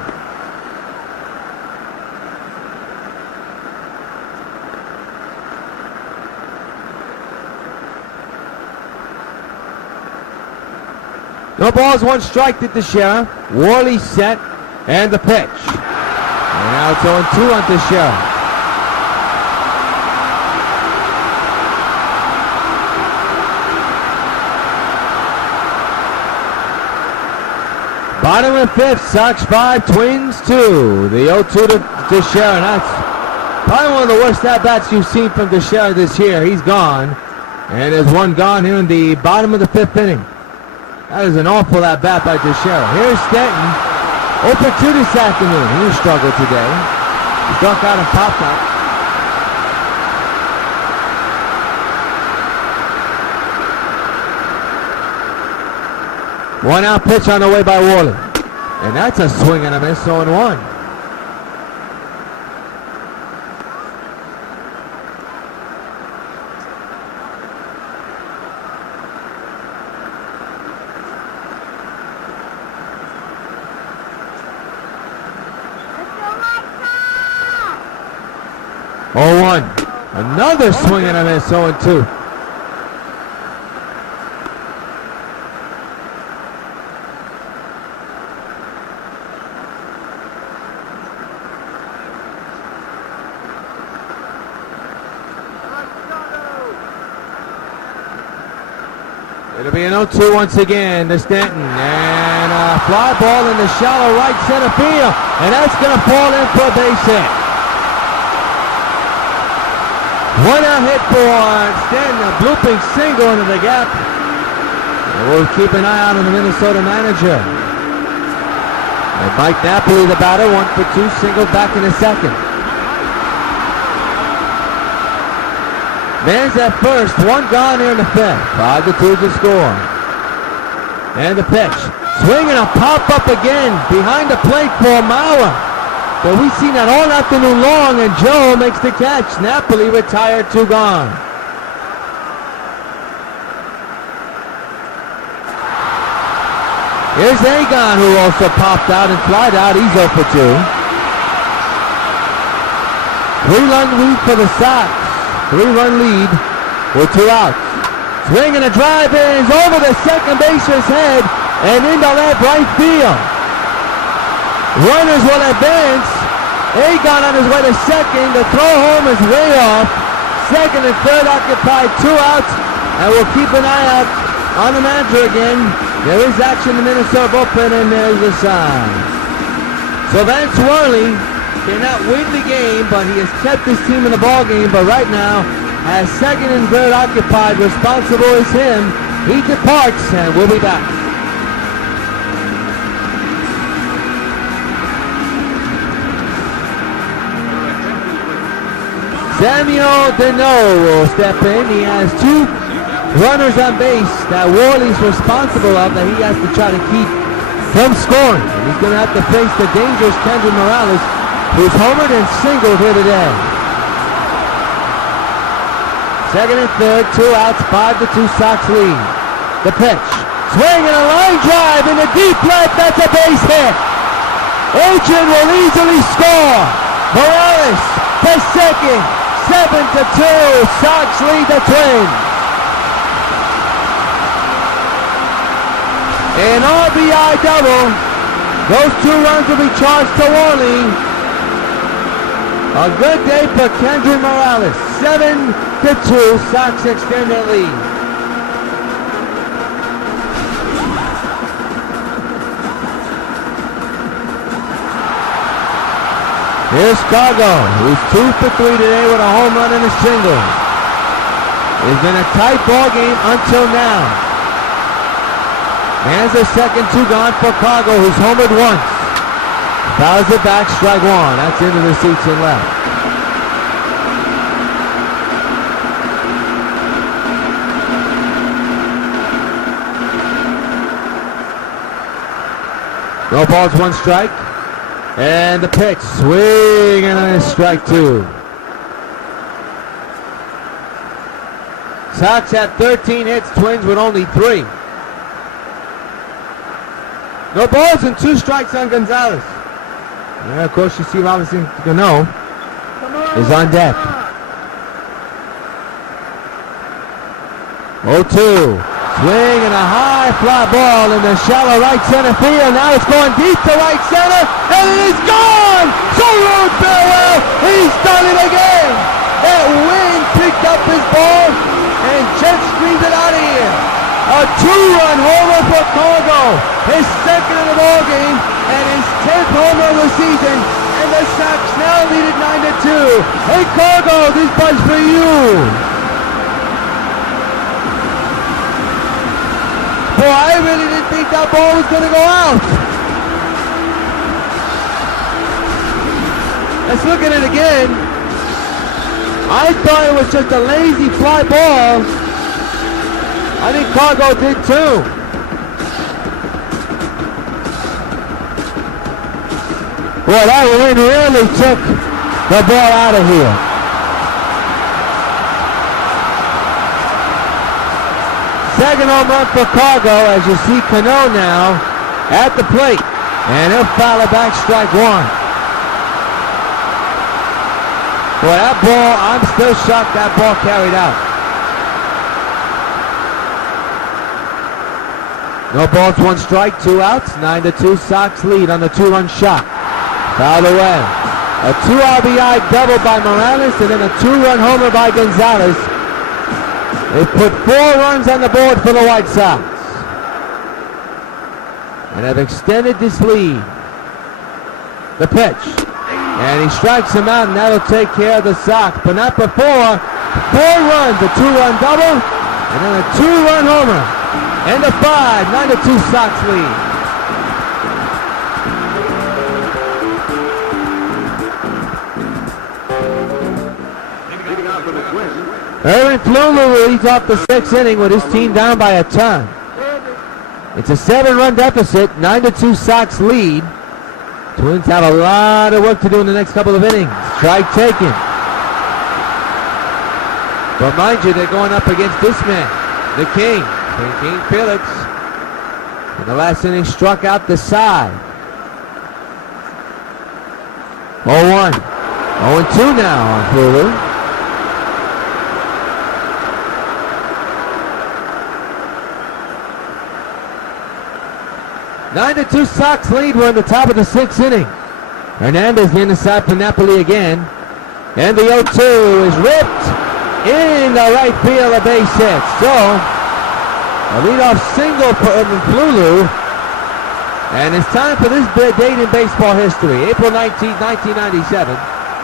No balls, 1 strike to Teixeira. Worley set, and the pitch. And now it's 0-2 on Teixeira. Bottom of the 5th, Sox 5, Twins 2. The 0-2 to Teixeira. That's probably one of the worst at-bats you've seen from Teixeira this year. He's gone. And there's one gone here in the bottom of the 5th inning. That is an awful at-bat by Teixeira. Here's Stanton. 0-2 this afternoon. He struggled today. He struck out and popped out. One out pitch on the way by Worley. And that's a swing and a miss, 0-1. Another swing and a miss, 0-2. It'll be an 0-2 once again to Stanton. And a fly ball in the shallow right center field. And that's going to fall in for a base hit. One out hit for Stanton, a blooping single into the gap. And we'll keep an eye out on the Minnesota manager. And Mike Napoli, the batter, 1 for 2, single back in the 2nd. Man's at first, 1 gone here in the 5th. 5-2 to score. And the pitch. Swing and a pop up again behind the plate for Mauer. But we've seen that all afternoon long, and Joe makes the catch. Napoli retired, 2 gone. Here's Agon, who also popped out and flied out. He's 0 for 2. 3-run lead for the Sox. 3-run lead with 2 outs. Swing and a drive is over the second baser's head and into left right field. Runners will advance. Agon on his way to second. The throw home is way off. Second and third occupied, 2 outs. And we'll keep an eye out on the manager again. There is action in the Minnesota bullpen, and there's the sign. So Vance Worley cannot win the game, but he has kept his team in the ball game. But right now, as second and third occupied, responsible is him. He departs, and we'll be back. Samuel Deneau will step in. He has 2 runners on base that Worley's responsible of, that he has to try to keep from scoring. And he's going to have to face the dangerous Kendry Morales, who's homered and singled here today. Second and third, 2 outs, 5-2 Sox lead. The pitch. Swing and a line drive in the deep left. That's a base hit. Adrian will easily score. Morales to second. 7-2, Sox lead the Twins. An RBI double. Those 2 runs will be charged to Worley. A good day for Kendry Morales. 7-2, Sox extend their lead. Here's Cargo, who's 2 for 3 today with a home run and a single. It's been a tight ball game until now. There's the second 2 gone for Cargo, who's homered once. Fouls it back, strike 1. That's into the seats and left. No balls, 1 strike. And the pitch, swing and a strike 2. Sox had 13 hits, Twins with only 3. No balls and 2 strikes on Gonzalez. And of course, you see Robinson Cano is on deck. 0-2. Swing and a high fly ball in the shallow right center field. Now it's going deep to right center, and it is gone! So rude farewell. He's done it again. That wind picked up his ball and jet streamed it out of here. A 2-run homer for Cargo. His second in the ball game and his 10th homer of the season. And the Sox now lead it 9-2. Hey Cargo, this one's for you. Boy, I really didn't think that ball was going to go out. Let's look at it again. I thought it was just a lazy fly ball. I think Cargo did too. Boy, that wind really took the ball out of here. Second home run for Cargo, as you see Cano now at the plate. And he'll foul it back, strike 1. Boy, that ball, I'm still shocked that ball carried out. No balls, 1 strike, 2 outs. 9-2 Sox lead on the 2-run shot. Fouled away. A 2 RBI double by Morales and then a 2-run homer by Gonzalez. They put 4 runs on the board for the White Sox and have extended this lead. The pitch. And he strikes him out, and that'll take care of the Sox. But not before. 4 runs, a 2-run double, and then a 2-run homer. And a 5, 9-2 Sox lead. Erwin Flulu leads off the 6th inning with his team down by a ton. It's a 7-run deficit, 9-2 Sox lead. Twins have a lot of work to do in the next couple of innings. Strike taken. But mind you, they're going up against this man, the King Felix. In the last inning, struck out the side. 0-1. 0-2 now on Flulu. Nine to 2 Sox lead. We're in the top of the 6th inning. Hernandez in the side for Napoli again. And the 0-2 is ripped in the right field, a base hit. So, a leadoff single for Flulu. And it's time for this big date in baseball history. April 19, 1997.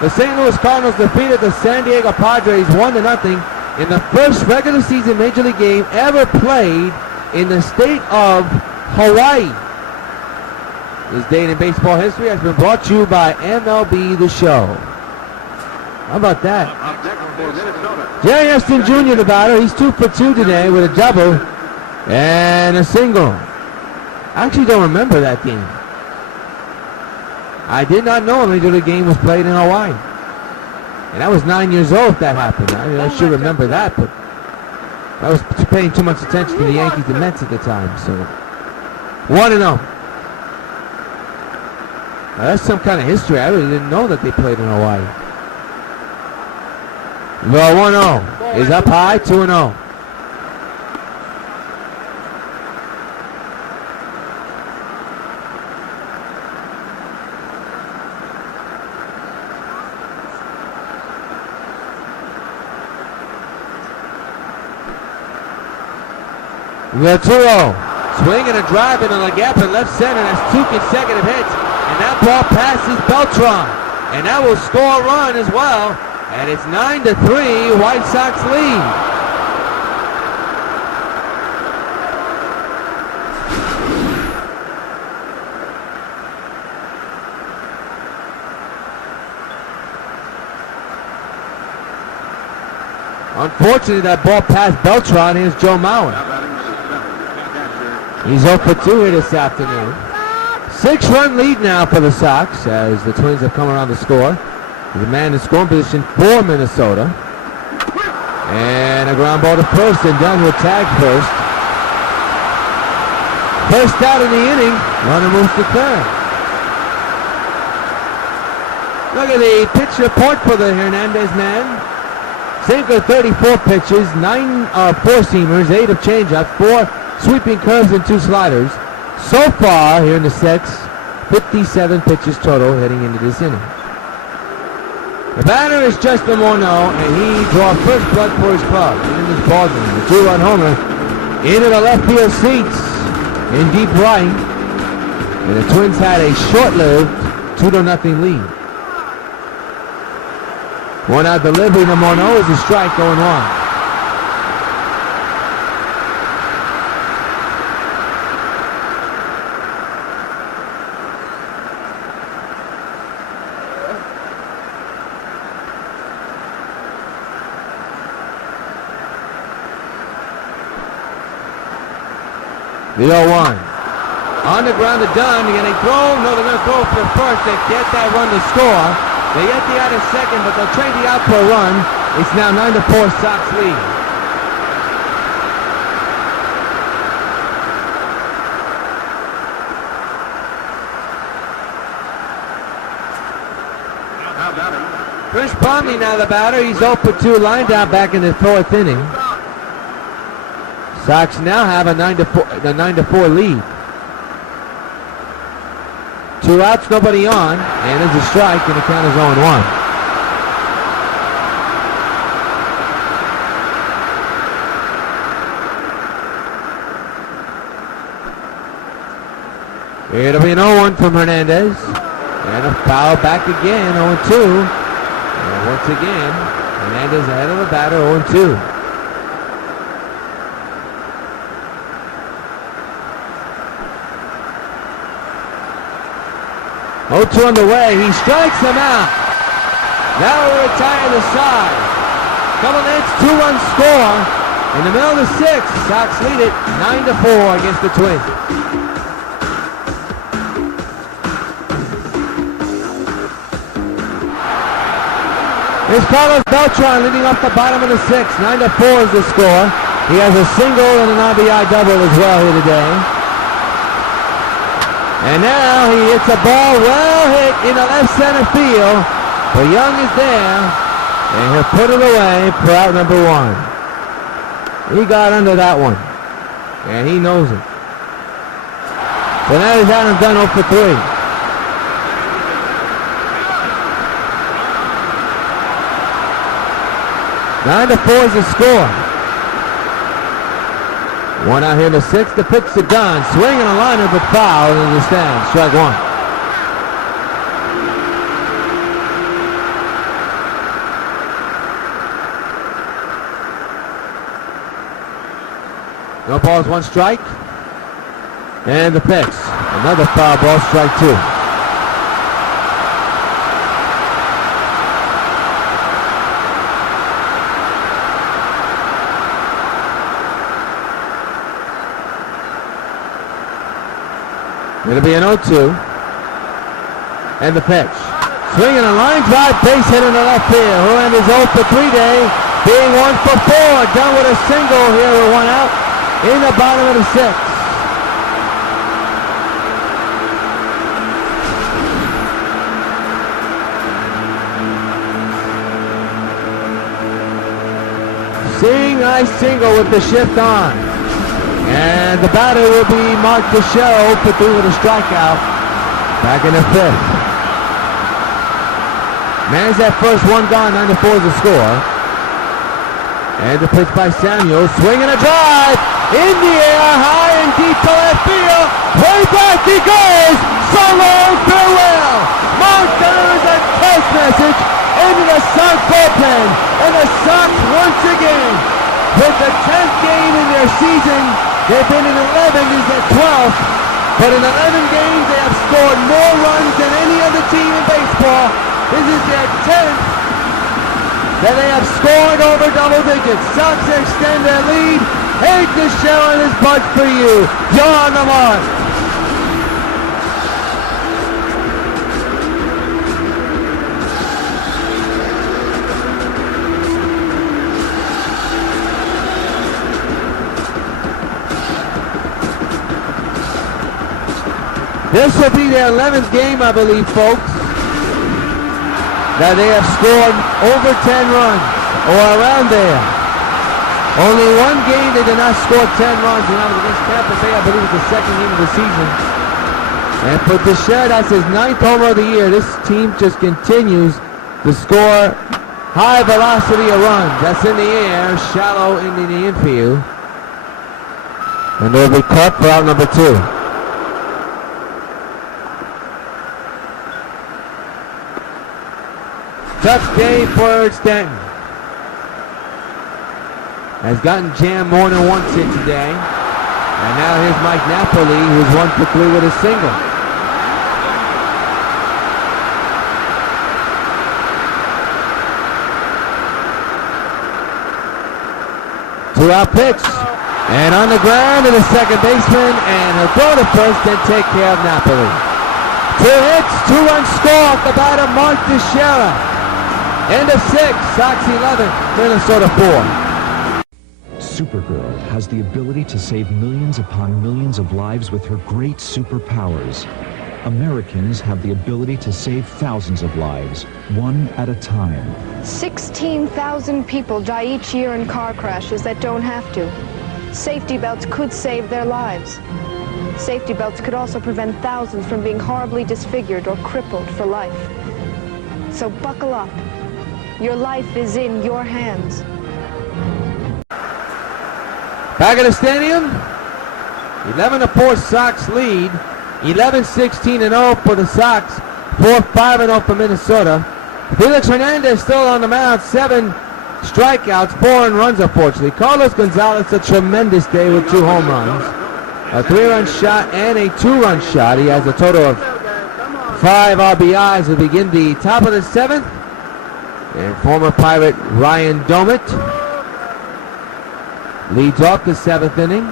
The St. Louis Cardinals defeated the San Diego Padres 1-0 in the first regular season Major League game ever played in the state of Hawaii. This date in baseball history has been brought to you by MLB The Show. How about that? Jerry Heston Jr., the batter. He's 2 for 2 today with a double and a single. I actually don't remember that game. I did not know a Major League game was played in Hawaii. And I was 9 years old if that happened. I should remember that, but I was paying too much attention to the Yankees and Mets at the time. So 1-0. Now, that's some kind of history. I really didn't know that they played in Hawaii. The 1-0 is up high, 2-0. The 2-0. Swing and a drive into the gap in left center. That's 2 consecutive hits. And that ball passes Beltran. And that will score a run as well. And it's 9-3, White Sox lead. Unfortunately, that ball passed Beltran. Here's Joe Mauer. He's 0 for 2 here this afternoon. 6-run lead now for the Sox as the Twins have come around to score. The man in scoring position for Minnesota. And a ground ball to first, and Dunn will tag first. First out in the inning, runner moves to third. Look at the pitch report for the Hernandez man. Sinker, 34 pitches, 9 four-seamers, 8 of changeups, 4 sweeping curves, and 2 sliders. So far, here in the 6th, 57 pitches total heading into this inning. The batter is Justin Morneau, and he draws first blood for his club in this ballgame. The 2-run homer into the left field seats in deep right, and the Twins had a short-lived 2-0 lead. 1-out delivery to Morneau is a strike, 0-1. The 0-1. On the ground to Dunn. They're going to throw. No, they're going to throw for first. They get that run to score. They get the out of second, but they'll trade the out for a run. It's now 9-4 Sox lead. Chris Pomney now the batter. He's 0 for 2, lined out back in the 4th inning. Sox now have a 9-4 lead. 2 outs, nobody on, and there's a strike, and the count is 0-1. It'll be an 0-1 from Hernandez, and a foul back again, 0-2. And once again, Hernandez ahead of the batter, 0-2. 0-2 on the way. He strikes him out. Now we'll retire the side. Couple minutes, 2-run score. In the middle of the 6th, Sox lead it 9-4 against the Twins. Here's Carlos Beltran leading off the bottom of the 6th. 9-4 is the score. He has a single and an RBI double as well here today. And now he hits a ball well hit in the left center field. But Young is there, and he'll put it away for out number 1. He got under that one, and he knows it. So now he's out and done 0 for 3. Nine to 4 is the score. 1 out here in the 6th. The pitch to Dunn. Swing and a liner, but foul into the stand. Strike 1. No balls, 1 strike. And the pitch. Another foul ball, strike 2. It'll be an 0-2. And the pitch. Swinging a line drive, base hit in the left field. Who is 0 for 3 day, being 1 for 4. Done with a single here with 1 out in the bottom of the 6th. Seeing nice single with the shift on. And the batter will be Mark the Show for 3 with a strikeout. Back in the 5th. Man's that first 1 gone, 9-4 is the score. And the pitch by Samuel. Swing and a drive. In the air, high and deep to left field. Way back he goes. So long, farewell. Mark delivers a test message into the Sox bullpen. And the Sox once again, with the 10th game in their season, they've been in 11, is their 12th, but in 11 games they have scored more runs than any other team in baseball. This is their 10th that they have scored over double digits. Sox extend their lead. Hate the show and his butt for you. You're on the mark. This will be their 11th game, I believe, folks, that they have scored over 10 runs or around there. Only one game they did not score 10 runs, and that was against Tampa Bay. I believe it's the second game of the season. And for Teixeira, that's his 9th homer of the year. This team just continues to score high velocity of runs. That's in the air, shallow in the infield. And they'll be caught for out number 2. Tough day for Stanton. Has gotten jammed more than once here today. And now here's Mike Napoli, who's 1 for 3 with a single. Two-out pitch. And on the ground to the second baseman, and he'll throw to first and take care of Napoli. 2 hits, 2-run score off the bat of Mark Teixeira. End of 6, Sox 11, Minnesota 4. Supergirl has the ability to save millions upon millions of lives with her great superpowers. Americans have the ability to save thousands of lives, one at a time. 16,000 people die each year in car crashes that don't have to. Safety belts could save their lives. Safety belts could also prevent thousands from being horribly disfigured or crippled for life. So buckle up. Your life is in your hands. Back at the stadium, 11-4 Sox lead, 11-16-0 for the Sox, 4-5-0 for Minnesota. Felix Hernandez still on the mound, 7 strikeouts, 4 earned runs, unfortunately. Carlos Gonzalez, a tremendous day with 2 home runs, a 3-run shot and a 2-run shot. He has a total of 5 RBIs to begin the top of the 7th. And former Pirate Ryan Domit leads off the 7th inning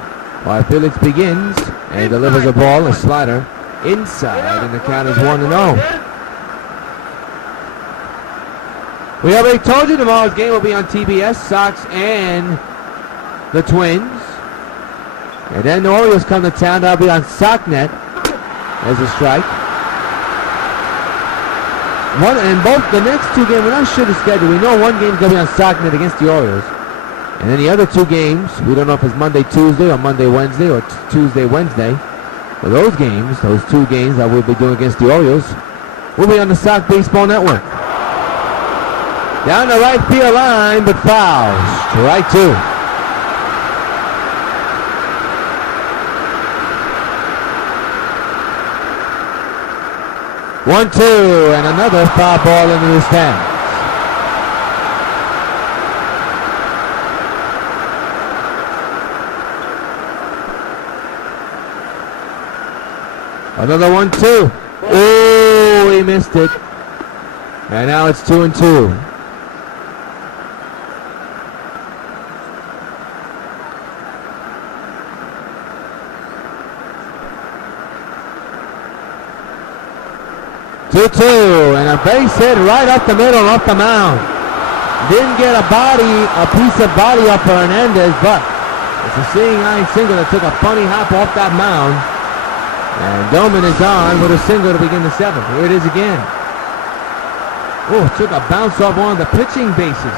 while Felix begins and delivers a ball, a slider, inside, and the count is 1-0. We already told you tomorrow's game will be on TBS, Sox and the Twins. And then the Orioles come to town. That'll be on SockNet as a strike. And both the next 2 games, we're not sure the schedule. We know one game's going to be on SockNet against the Orioles. And then the other 2 games, we don't know if it's Monday, Tuesday, or Monday, Wednesday, or Tuesday, Wednesday. But those games, those 2 games that we'll be doing against the Orioles, will be on the Sox Baseball Network. Down the right field line, but fouls. Strike 2. One, 2, and another foul ball into the stands. Another 1, 2. Oh, he missed it. And now it's 2-2. And a base hit right up the middle, off the mound. Didn't get a piece of body up for Hernandez, but it's a seeing eye single that took a funny hop off that mound. And Doman is on with a single to begin the 7th. Here it is again. Oh, took a bounce off one of the pitching bases.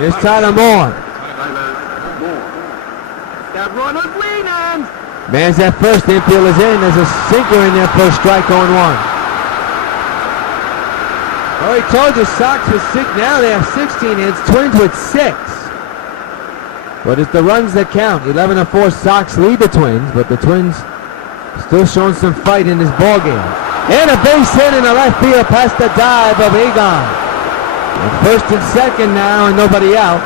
Here's Tyler Moore. Man's at first, infield is in. There's a sinker in there for a strike, 0-1. Oh, he told you Sox with 6. Now they have 16 hits. Twins with 6. But it's the runs that count. 11-4 Sox lead the Twins, but the Twins still showing some fight in this ball game. And a base hit in the left field past the dive of Egon. And 1st and 2nd now, and nobody out.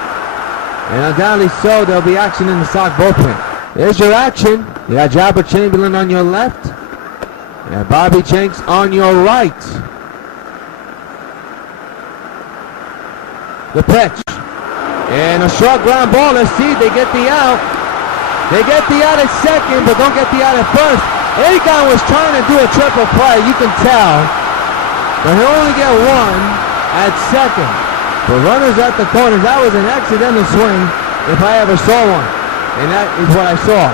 And undoubtedly so, there'll be action in the Sox bullpen. There's your action. You got Jabber Chamberlain on your left, and Bobby Jenks on your right. The pitch. And a short ground ball. Let's see, they get the out. They get the out at second, but don't get the out at first. Egon was trying to do a triple play, you can tell. But he'll only get 1 at second. For runners at the corners, that was an accidental swing if I ever saw one. And that is what I saw.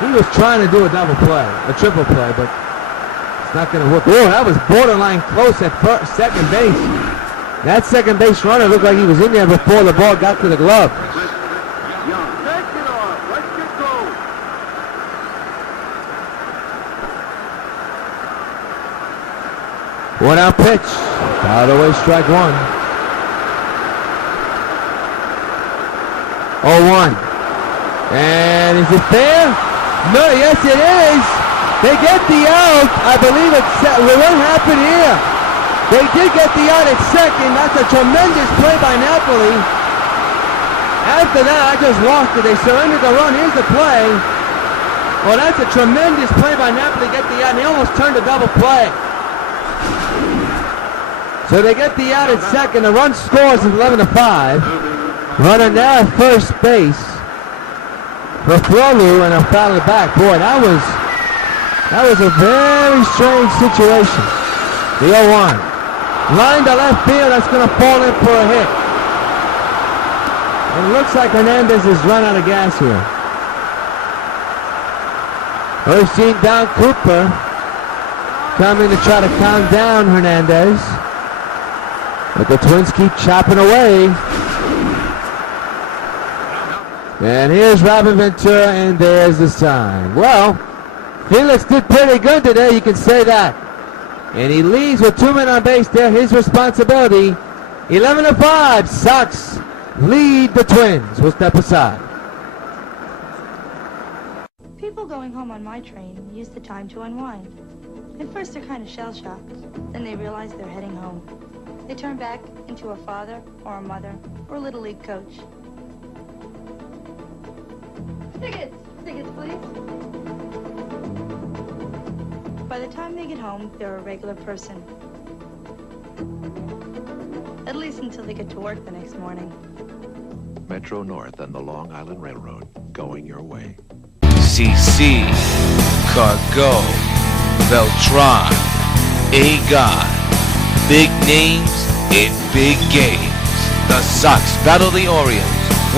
He was trying to do a double play, a triple play, but it's not going to work. Oh, that was borderline close at second base. That second base runner looked like he was in there before the ball got to the glove. One out pitch. Fouled away, strike one. 0-1. And is it fair? No, yes it is. They get the out. I believe it's what happened here. They did get the out at second. That's a tremendous play by Napoli. After that, I just lost it. They surrendered the run. Here's the play. Well, that's a tremendous play by Napoli to get the out. And they almost turned a double play. So they get the out at second. The run scores is 11-5. Runner now at first base for Flolu, and a foul it back. Boy, that was a very strange situation. The 0-1. Line to left field. That's going to fall in for a hit. And it looks like Hernandez has run out of gas here. First team down, Cooper coming to try to calm down Hernandez. But the Twins keep chopping away. And here's Robin Ventura, and there's the sign. Well, Felix did pretty good today, you can say that. And he leads with 2 men on base there, his responsibility. 11-5, Sox lead the Twins. We'll step aside. People going home on my train use the time to unwind. At first they're kind of shell-shocked. Then they realize they're heading home. They turn back into a father or a mother or a Little League coach. Tickets! Tickets, please. By the time they get home, they're a regular person. At least until they get to work the next morning. Metro North and the Long Island Railroad, going your way. CC, Cargo, Beltran, Agon. Big names in big games. The Sox battle the Orioles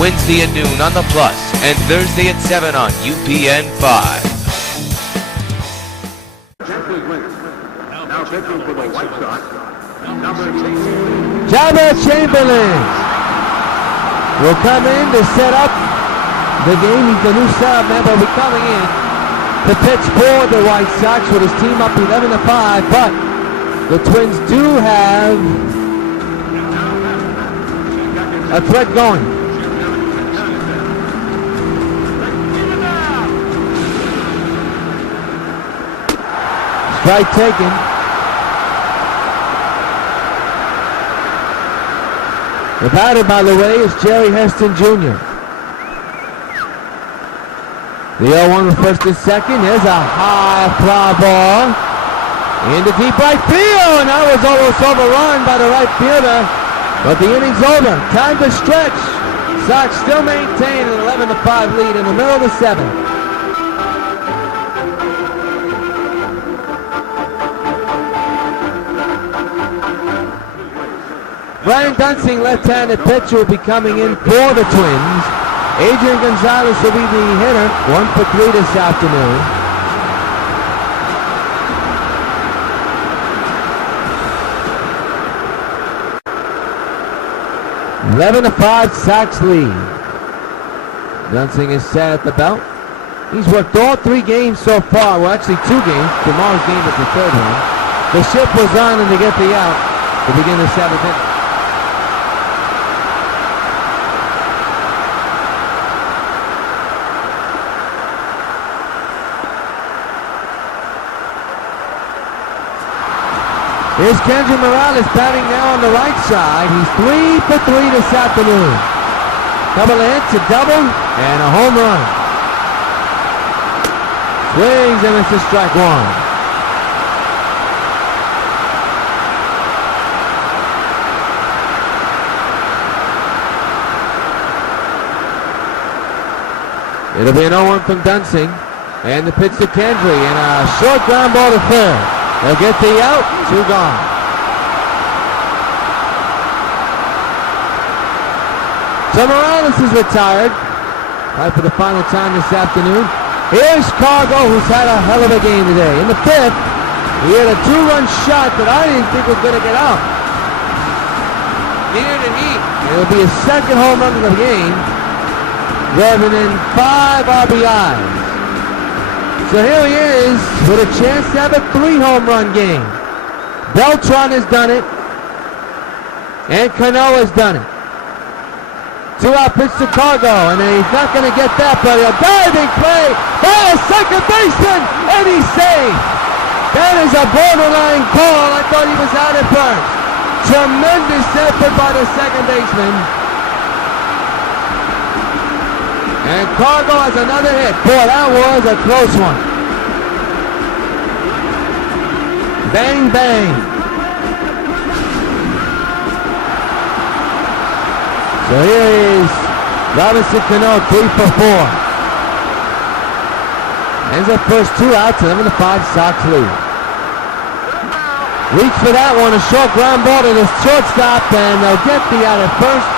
Wednesday at noon on the Plus and Thursday at 7 on UPN 5. Now pitching for the White Sox, number 18. Jabba Chamberlain will come in to set up the game. He's the new setup man, but will be coming in to pitch for the White Sox with his team up 11-5, but the Twins do have a threat going. Strike taken. The batter, by the way, is Jerry Heston Jr. The 0-1 with first and second. There's a high fly ball into deep right field, and that was almost overrun by the right fielder. But the inning's over. Time to stretch. Sox still maintain an 11-5 lead in the middle of the 7th. Brian Dunsing, left-handed pitcher, will be coming in for the Twins. Adrian Gonzalez will be the hitter, 1 for 3 this afternoon. (11-5) Sox lead. Dunsing is set at the belt. He's worked all 3 games so far. Well, actually 2 games. Tomorrow's game is the 3rd one. The ship was on and to get the out to begin the 7th inning. Here's Kendry Morales batting now on the right side. He's 3 for 3 this afternoon. Couple of hits, a double, and a home run. Swings and it's a strike 1. It'll be an 0-1 from Dunsing. And the pitch to Kendry, and a short ground ball to third. They'll get the out, 2 gone. So Morales is retired. Right for the final time this afternoon. Here's Cargo, who's had a hell of a game today. In the 5th, he had a 2-run shot that I didn't think was going to get out. Neither did he. It'll be his second home run of the game, driving in 5 RBIs. So here he is with a chance to have a 3-home run game. Beltran has done it, and Cano has done it. 2-out pitch to Cargo, and he's not going to get that, but a diving play by a second baseman, and he's safe. That is a borderline call. I thought he was out at first. Tremendous effort by the second baseman. And Cargo has another hit. Boy, that was a close one. Bang, bang. So here is Robinson Cano, 3 for 4. Ends up first 2 outs, 11-5 Sox lead. Reach for that one, a short ground ball to the shortstop, and they'll get the out at first,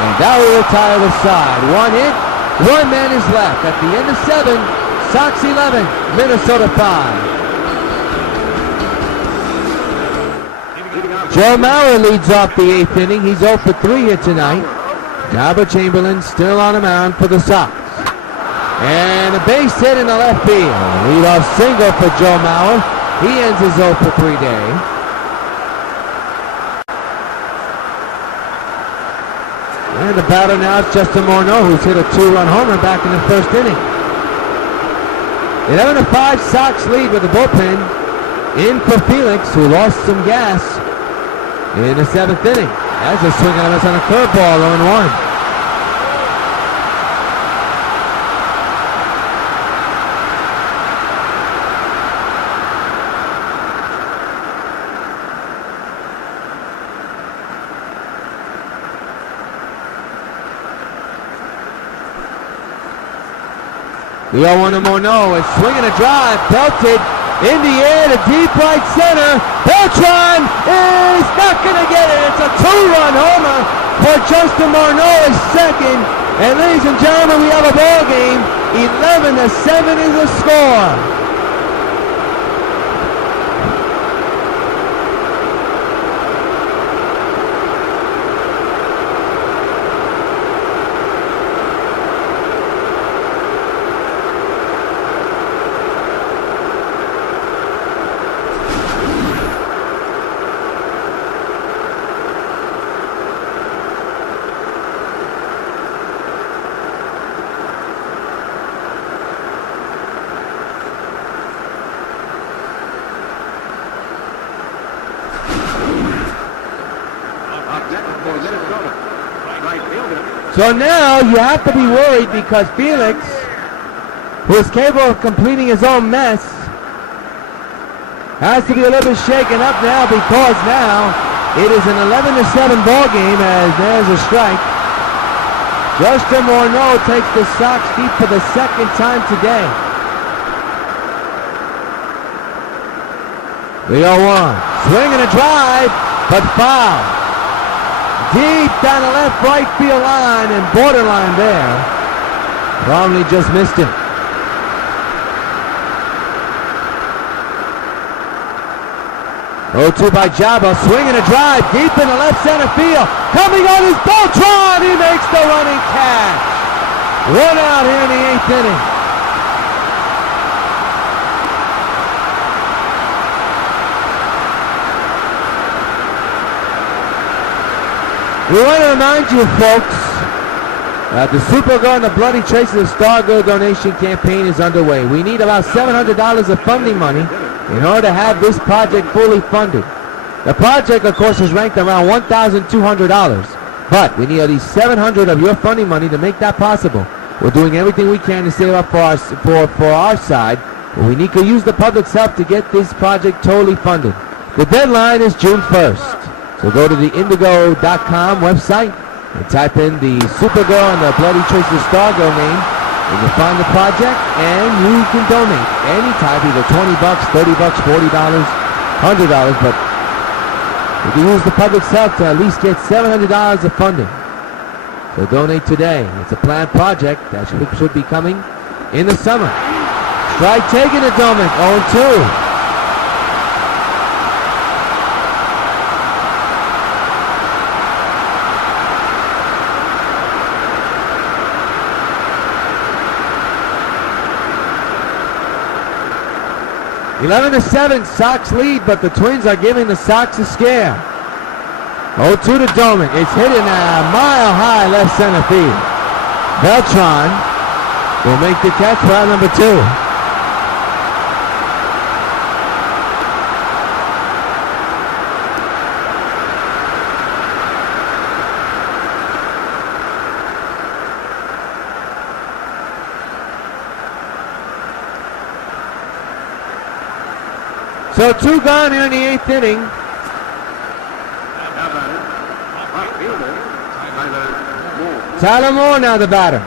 and that will retire the side. 1 hit, 1 man is left. At the end of 7, Sox 11, Minnesota 5. Joe Mauer leads off the 8th inning. He's 0 for 3 here tonight. Albert Chamberlain still on the mound for the Sox. And a base hit in the left field. Leadoff single for Joe Mauer. He ends his 0 for 3 day. And the batter now is Justin Morneau, who's hit a 2-run homer back in the 1st inning. 11-5 Sox lead with the bullpen in for Felix, who lost some gas in the 7th inning. That's a swing on us on a curveball, 0-1. The 0-1 to Morneau, is swinging a drive, belted in the air to deep right center. Beltran is not going to get it. It's a 2-run homer for Justin Morneau, his second. And ladies and gentlemen, we have a ball game. 11-7 is the score. So now you have to be worried because Felix, who is capable of completing his own mess, has to be a little bit shaken up now because now it is an 11-7 ball game as there's a strike. Justin Morneau takes the Sox deep for the 2nd time today. The 0-1. Swing and a drive, but foul. Deep down the left right field line and borderline there. Probably just missed it. Oh, 2 by Jabba. Swing and a drive deep in the left center field. Coming on is Beltran. He makes the running catch. 1 out here in the 8th inning. We want to remind you, folks, the Supergirl and the Bloody Traces of Stargirl donation campaign is underway. We need about $700 of funding money in order to have this project fully funded. The project, of course, is ranked around $1,200, but we need at least $700 of your funding money to make that possible. We're doing everything we can to save up for our side, but we need to use the public's help to get this project totally funded. The deadline is June 1st. So go to the Indigo.com website and type in the Supergirl and the Bloody Traces Stargirl name, and you'll find the project, and you can donate any type, either $20, $30, $40, $100, but you can use the public's help to at least get $700 of funding. So donate today. It's a planned project that should be coming in the summer. Strike taken to Domick, 0-2. Eleven to 7, Sox lead, but the Twins are giving the Sox a scare. 0-2 to Domick. It's hit in a mile-high left center field. Beltran will make the catch for out number 2. So 2 gone here in the 8th inning. Tyler Moore now the batter.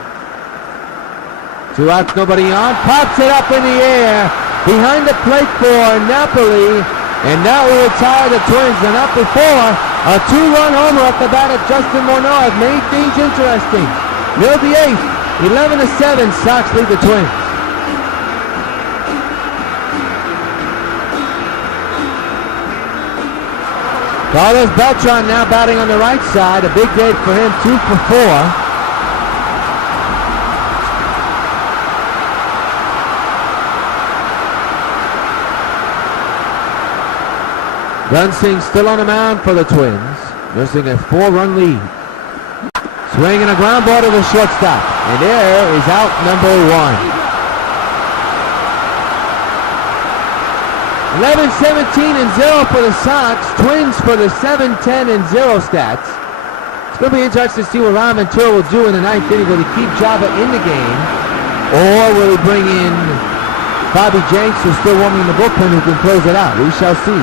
2 outs, nobody on. Pops it up in the air behind the plate for Napoli, and that will retire the Twins. The night before, a 2-run homer at the bat of Justin Morneau made things interesting. Near the 8th, 11 to 7, Sox lead the Twins. Carlos Beltran now batting on the right side. A big day for him, 2 for 4. Dunsing still on the mound for the Twins, nursing a 4-run lead. Swinging a ground ball to the shortstop, and there is out number 1. 11-17-0 for the Sox. Twins for the 7-10-0 stats. It's going to be interesting to see what Ron Ventura will do in the 9th inning. Will he keep Java in the game, or will he bring in Bobby Jenks, who's still warming the bullpen, who can close it out? We shall see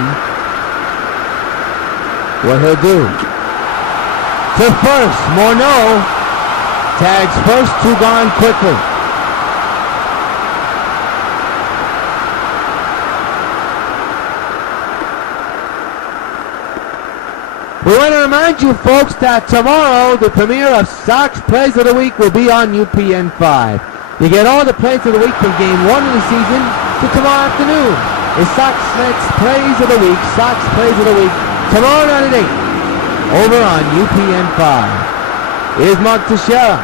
what he'll do. To first, Morneau tags first, 2 gone quickly. We want to remind you folks that tomorrow the premiere of Sox Plays of the Week will be on UPN 5. You get all the plays of the week from game 1 of the season to tomorrow afternoon. It's Sox Plays of the Week, Sox Plays of the Week, tomorrow night at 8, over on UPN 5. Here's Mark Teixeira.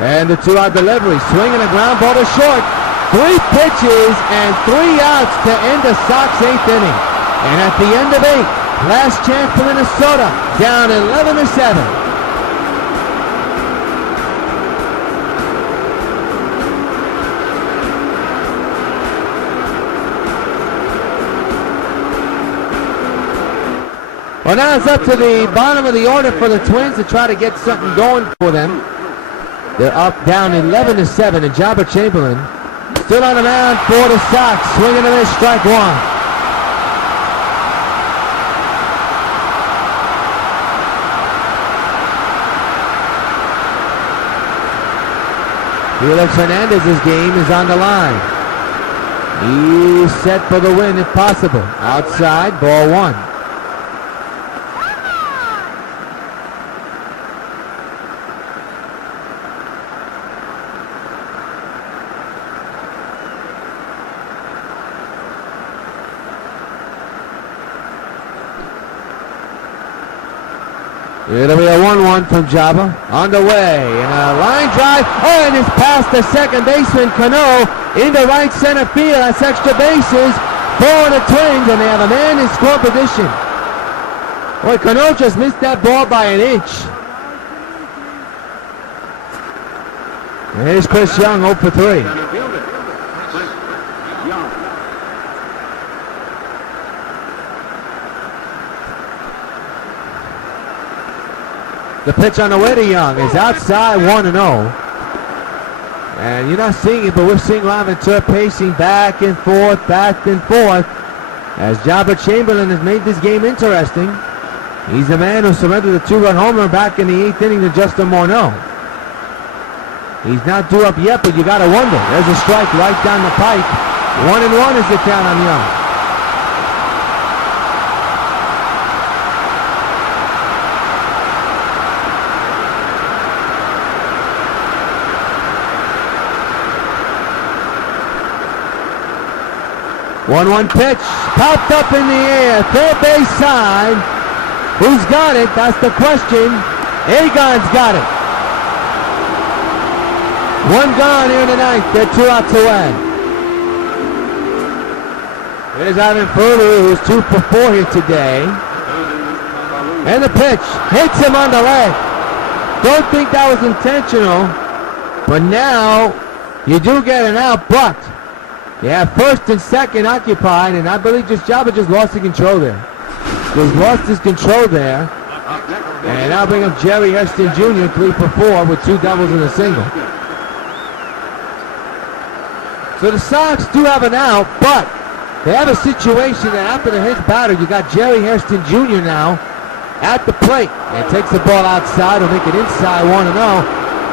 And the 2-out delivery, swinging a ground ball to short. 3 pitches and 3 outs to end the Sox 8th inning. And at the end of 8, last chance for Minnesota, down 11 to 7. Well, now it's up to the bottom of the order for the Twins to try to get something going for them. They're up down 11 to 7, and Jabba Chamberlain still on the mound for the Sox, swinging to this, strike 1. Felix Hernandez's game is on the line. He's set for the win if possible. Outside, ball 1. It'll be a 1-1 from Java. On the way, and a line drive. Oh, and it's past the second baseman, Cano, into right center field. That's extra bases for the Twins, and they have a man in score position. Boy, Cano just missed that ball by an inch. And here's Chris Young, 0 for 3. The pitch on the way to Young is outside, 1-0. And you're not seeing it, but we're seeing Ron Ventura pacing back and forth, as Jabba Chamberlain has made this game interesting. He's the man who surrendered the 2-run homer back in the 8th inning to Justin Morneau. He's not due up yet, but you got to wonder. There's a strike right down the pipe. 1-1 is the count on Young. 1-1 pitch, popped up in the air, third base side. Who's got it? That's the question. Agon's got it. One gone here in the ninth. They're 2 outs away. Here's Ivan Furley, who's 2 for 4 here today. And the pitch hits him on the leg. Don't think that was intentional, but now you do get an out, but you have first and second occupied, and I believe Jabba just lost the control there. Just lost his control there. And now bring up Jerry Hairston Jr., 3 for 4 with 2 doubles and a single. So the Sox do have an out, but they have a situation that after the hit batter, you got Jerry Hairston Jr. now at the plate. And takes the ball outside, will make it inside 1-0.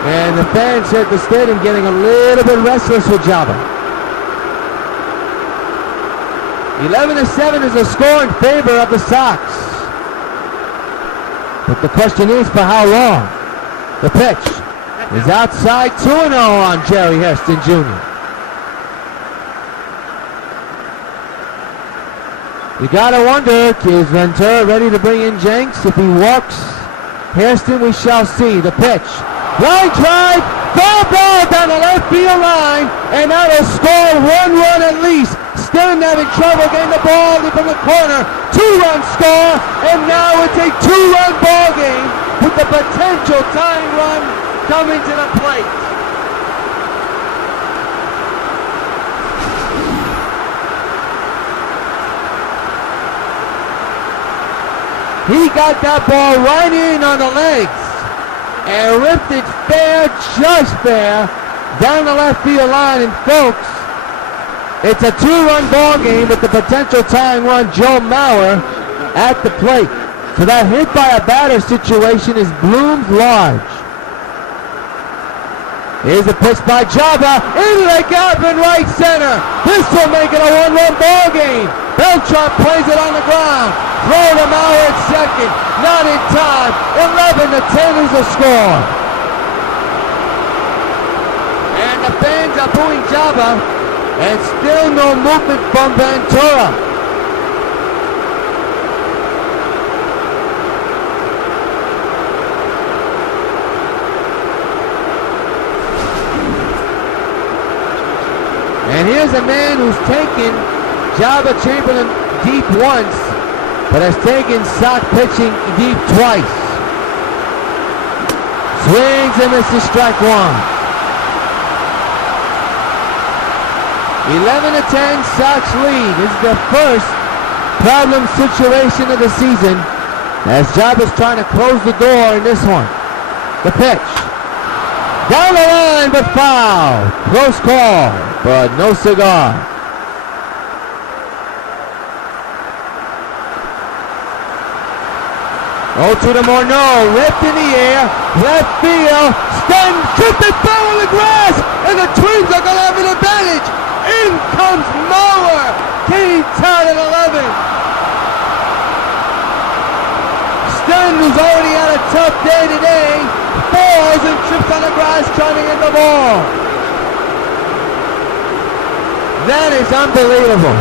And the fans at the stadium getting a little bit restless with Jabba. 11-7 is a score in favor of the Sox. But the question is for how long? The pitch is outside 2-0 on Jerry Hairston Jr. You gotta wonder, is Ventura ready to bring in Jenks? If he walks Hairston, we shall see. The pitch. Line drive, foul ball down the left field line, and that'll score 1 run at least. Still having trouble getting the ball from the corner. 2-run score, and now it's a 2-run ball game with the potential tying run coming to the plate. He got that ball right in on the legs and ripped it fair, just fair, down the left field line. And folks, it's a 2-run ball game with the potential tying run, Joe Mauer, at the plate. So that hit by a batter situation is bloomed large. Here's a pitch by Jabba into the gap in right center. This will make it a 1-run ball game. Beltran plays it on the ground. Throw to Mauer at second. Not in time. 11-10 is the score. And the fans are booing Jabba. And still no movement from Ventura. And here's a man who's taken Jabba Chamberlain deep once, but has taken Sox pitching deep twice. Swings and misses, strike 1. 11-10, Sox lead. This is the first problem situation of the season as Jabba's trying to close the door in this one. The pitch. Down the line, but foul. Close call, but no cigar. Oh, to the Morneau, ripped in the air, left field, stunned, tripped and fell on the grass, and the Twins are going to have an advantage. In comes Mauer, Kenny tied at 11. Stunned, who's already had a tough day today, falls and trips on the grass trying to get the ball. That is unbelievable.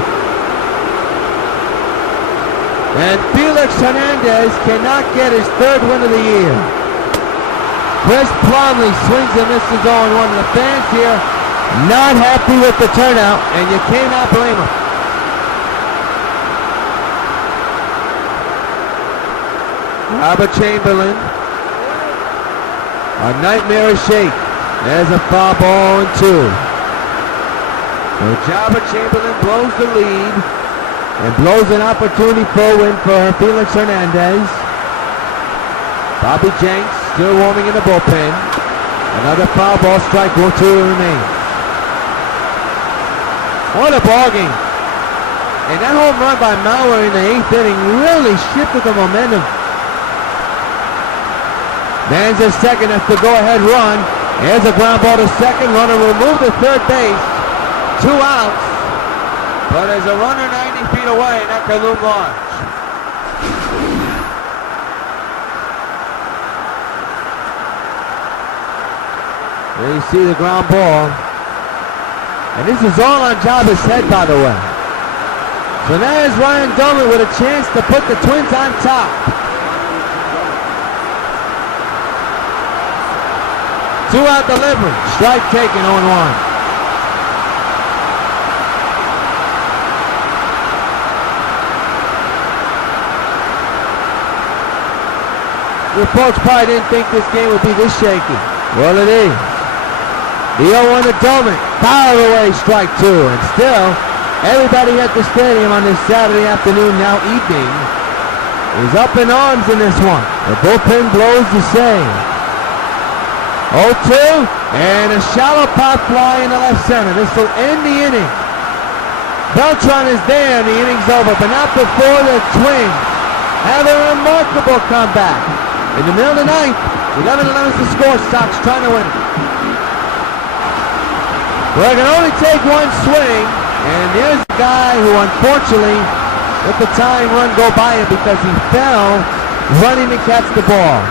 And Felix Hernandez cannot get his 3rd win of the year. Chris Plumlee swings and misses 0-1. And the fans here not happy with the turnout, and you cannot blame them. Robert Chamberlain, a nightmarish shake. There's a foul ball and 2. So Jabba Chamberlain blows the lead and blows an opportunity for a win for Felix Hernandez. Bobby Jenks still warming in the bullpen. Another foul ball, strike 2 remains. What a ball game. And that home run by Mauer in the 8th inning really shifted the momentum. Man's at second, that's the go-ahead run. There's a ground ball to second. Runner will move to third base. 2 outs. But there's a runner 90 feet away, and that can loom large. There you see the ground ball. And this is all on Jabba's head, by the way. So now is Ryan Dolan with a chance to put the Twins on top. 2-out delivery. Strike taken, 0-1. Your folks probably didn't think this game would be this shaky. Well, it is. The 0-1 to Dolan. Fouled away, strike 2. And still, everybody at the stadium on this Saturday afternoon, now evening, is up in arms in this one. The bullpen blows the same. 0-2, and a shallow pop fly in the left center. This will end the inning. Beltran is there, and the inning's over, but not before the Twins have a remarkable comeback. In the middle of the ninth, 11-11 is the score. Sox trying to win. Well, it can only take one swing, and there's a guy who unfortunately let the tying run go by him because he fell running to catch the ball.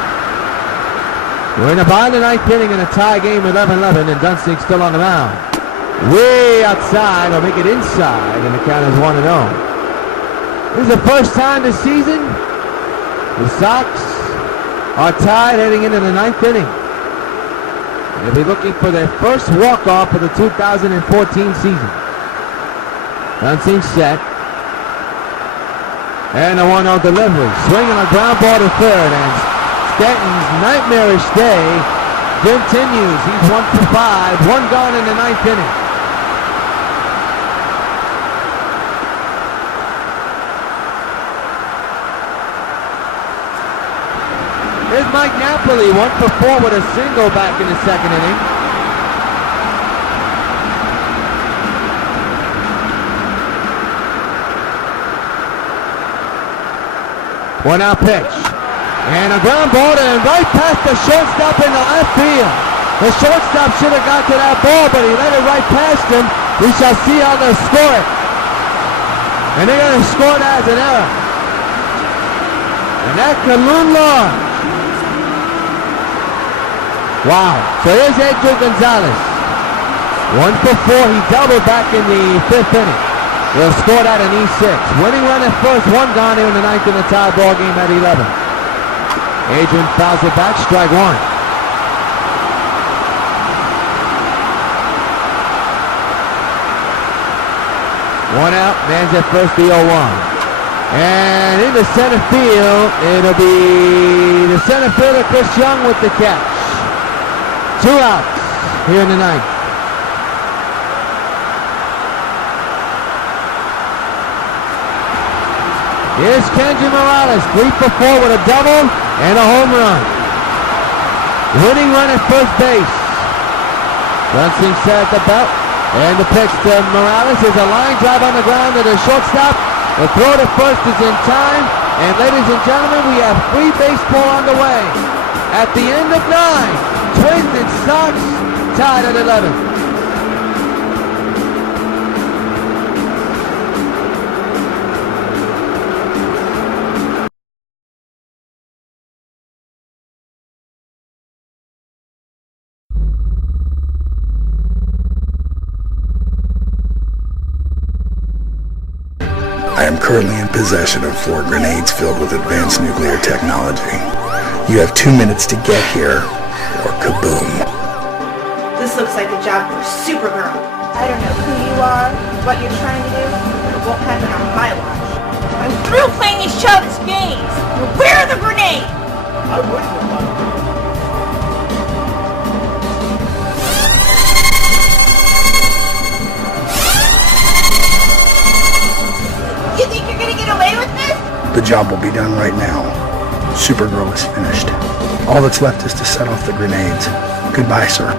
We're in the bottom of the ninth inning in a tie game, 11-11, and Dunsing's still on the mound. Way outside, or make it inside, and the count is 1-0. This is the first time this season the Sox are tied heading into the ninth inning. They'll be looking for their first walk-off of the 2014 season. Dunsing set. And a 1-0 delivery. Swinging a ground ball to third. And Stanton's nightmarish day continues. He's 1 for 5. One gone in the ninth inning. Here's Mike Napoli, 1 for 4 with a single back in the second inning. One out pitch. And a ground ball and right past the shortstop in the left field. The shortstop should have got to that ball, but he let it right past him. We shall see how they'll score it. And they're going to score it as an error. And that could loom large. Wow. So here's Edgar Gonzalez. 1 for 4. He doubled back in the fifth inning. They'll score that in E6. Winning run at first. One gone here in the ninth in the tie ball game at 11. Adrian fouls it back. Strike 1. One out. Man's at first. The 0-1. And in the center field, it'll be the center fielder Chris Young with the catch. 2 outs here in the ninth. Here's Kenji Morales, 3 for 4 with a double and a home run. Winning run at first base. Dunsing set at the belt, and the pitch to Morales is a line drive on the ground to the shortstop. The throw to first is in time, and ladies and gentlemen, we have free baseball on the way. At the end of 9. Twins and Sox tied at 11. I am currently in possession of 4 grenades filled with advanced nuclear technology. You have 2 minutes to get here, or kaboom. This looks like a job for Supergirl. I don't know who you are, what you're trying to do, but it won't happen on my watch. I'm through playing these childish games. Where are the grenades? I wouldn't have done it. You think you're gonna get away with this? The job will be done right now. Supergirl is finished. All that's left is to set off the grenades. Goodbye, sir.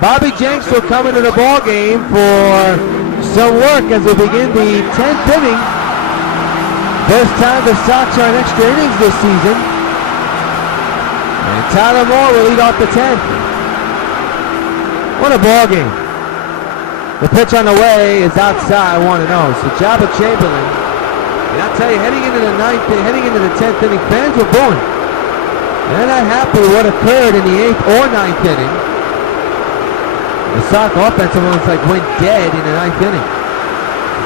Bobby Jenks will come into the ball game for some work as we begin the 10th inning. First time the Sox are in extra innings this season. And Tyler Moore will lead off the 10th. What a ball game. The pitch on the way is outside, 1-0. So Jabba Chamberlain, and I'll tell you, heading into the 10th inning, fans were booing. They're not happy with what occurred in the 8th or 9th inning. The Sox offense almost like went dead in the 9th inning.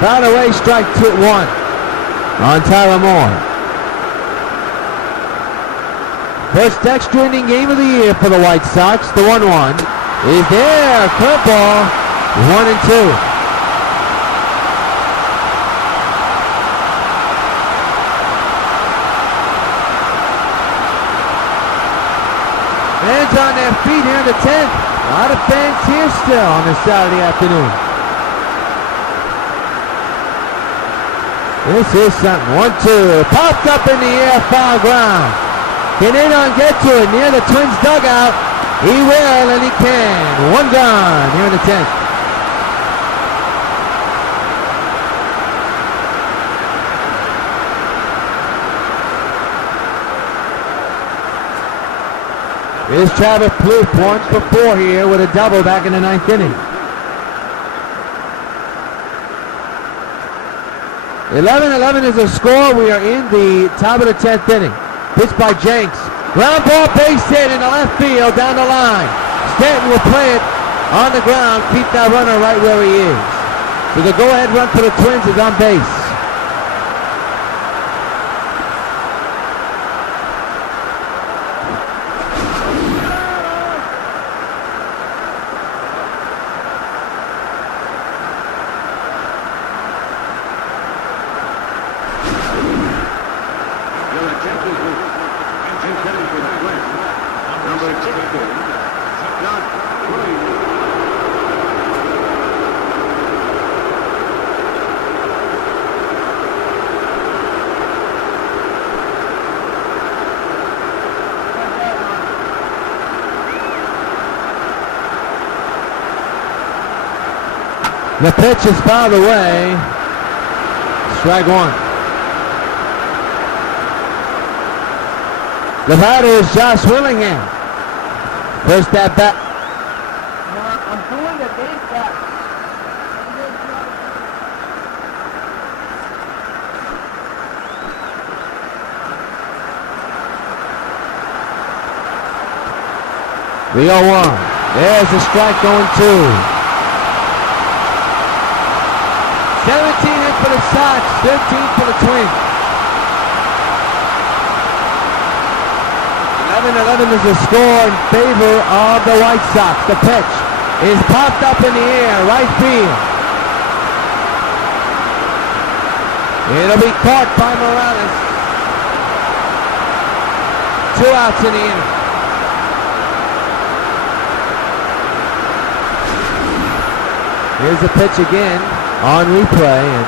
Foul away, strike 1 on Tyler Moore. First extra inning game of the year for the White Sox. The 1-1 is there. Curveball, 1-2. Fans on their feet here in the 10th. A lot of fans here still on this Saturday afternoon. This is something. 1-2. Popped up in the air, foul ground. Can they not get to it near the Twins dugout? He will and he can. 1 gone here in the 10th. Here's Travis Plouffe, 1 for 4 here with a double back in the 9th inning. 11-11 is the score. We are in the top of the 10th inning. Pitch by Jenks. Ground ball, base hit in the left field down the line. Stanton will play it on the ground, keep that runner right where he is. So the go-ahead run for the Twins is on base. The pitch is fouled away. Strike 1. The batter is Josh Willingham. First at bat. I'm doing the base bat. The 0-1. There's the strike going 2. 17 hit for the Sox, 15 for the Twins. 11-11 is the score in favor of the White Sox. The pitch is popped up in the air, right field. It'll be caught by Morales. 2 outs in the inning. Here's the pitch again. On replay, and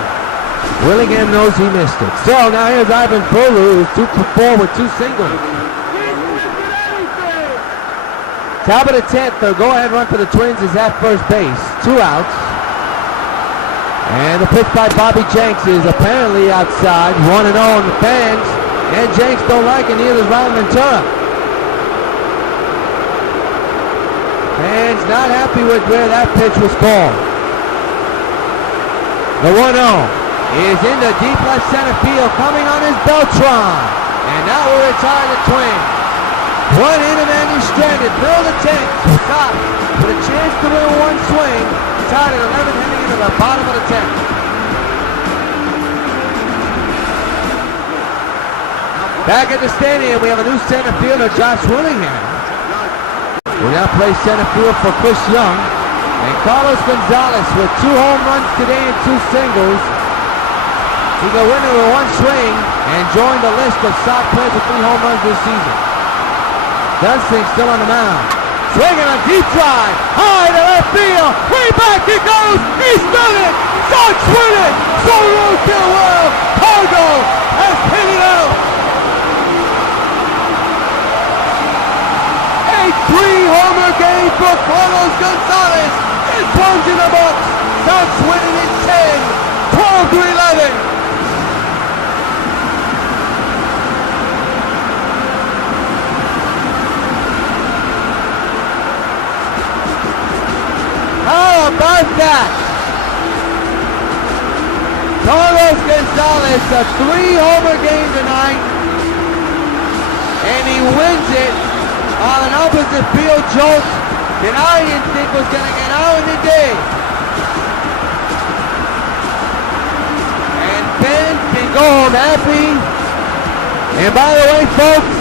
Willingham knows he missed it. So now here's Ivan Fulu, who's 2 for 4 with 2 singles. Top of the 10th, the go-ahead run for the Twins is at first base. 2 outs. And the pitch by Bobby Jenks is apparently outside. 1-0 on the fans. And Jenks don't like it, neither does Ron Ventura. Fans not happy with where that pitch was called. The 1-0 is in the deep left center field, coming on his Beltron. And now we're retiring the Twins. 1 inning and he's stranded. Bill the 10th, Sox with a chance to win 1 swing. Tied at 11th inning into the bottom of the 10th. Back at the stadium, we have a new center fielder, Josh Willingham. We now play center field for Chris Young. And Carlos Gonzalez with 2 home runs today and 2 singles. He got winner with 1 swing and joined the list of Sox players with 3 home runs this season. Dunston still on the mound. Swinging a deep drive. High to left field. Way back he goes. He's done it. Sox win it. So road to the world. Cargo has hit it out. 8-3 homer game for Carlos Gonzalez. This one's in the box. Sox winning in 10, 12-11. How about that? Carlos Gonzalez, a 3-homer game tonight. And he wins it on an opposite field jolt that I didn't think was going to get out in the day. And Ben can go home happy. And by the way, folks,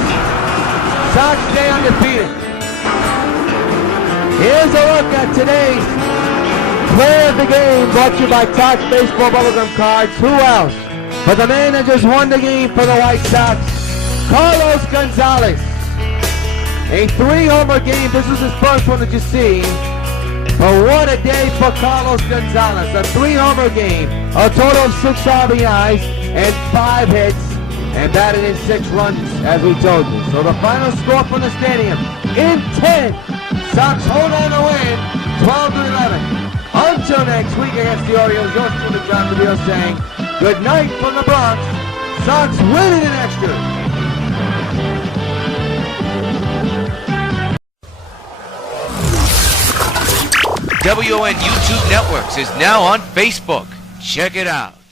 Sox stay undefeated. Here's a look at today's player of the game, brought to you by Sox Baseball Bubblegum Cards. Who else but the man that just won the game for the White Sox, Carlos Gonzalez. A 3-homer game. This was his first one that you see. But what a day for Carlos Gonzalez. A 3-homer game. A total of 6 RBIs and 5 hits. And batted in 6 runs, as we told you. So the final score from the stadium, in 10. Sox hold on to win, 12-11. Until next week against the Orioles, yours truly, John Rios, saying good night from the Bronx. Sox winning in extra. WON YouTube Networks is now on Facebook. Check it out.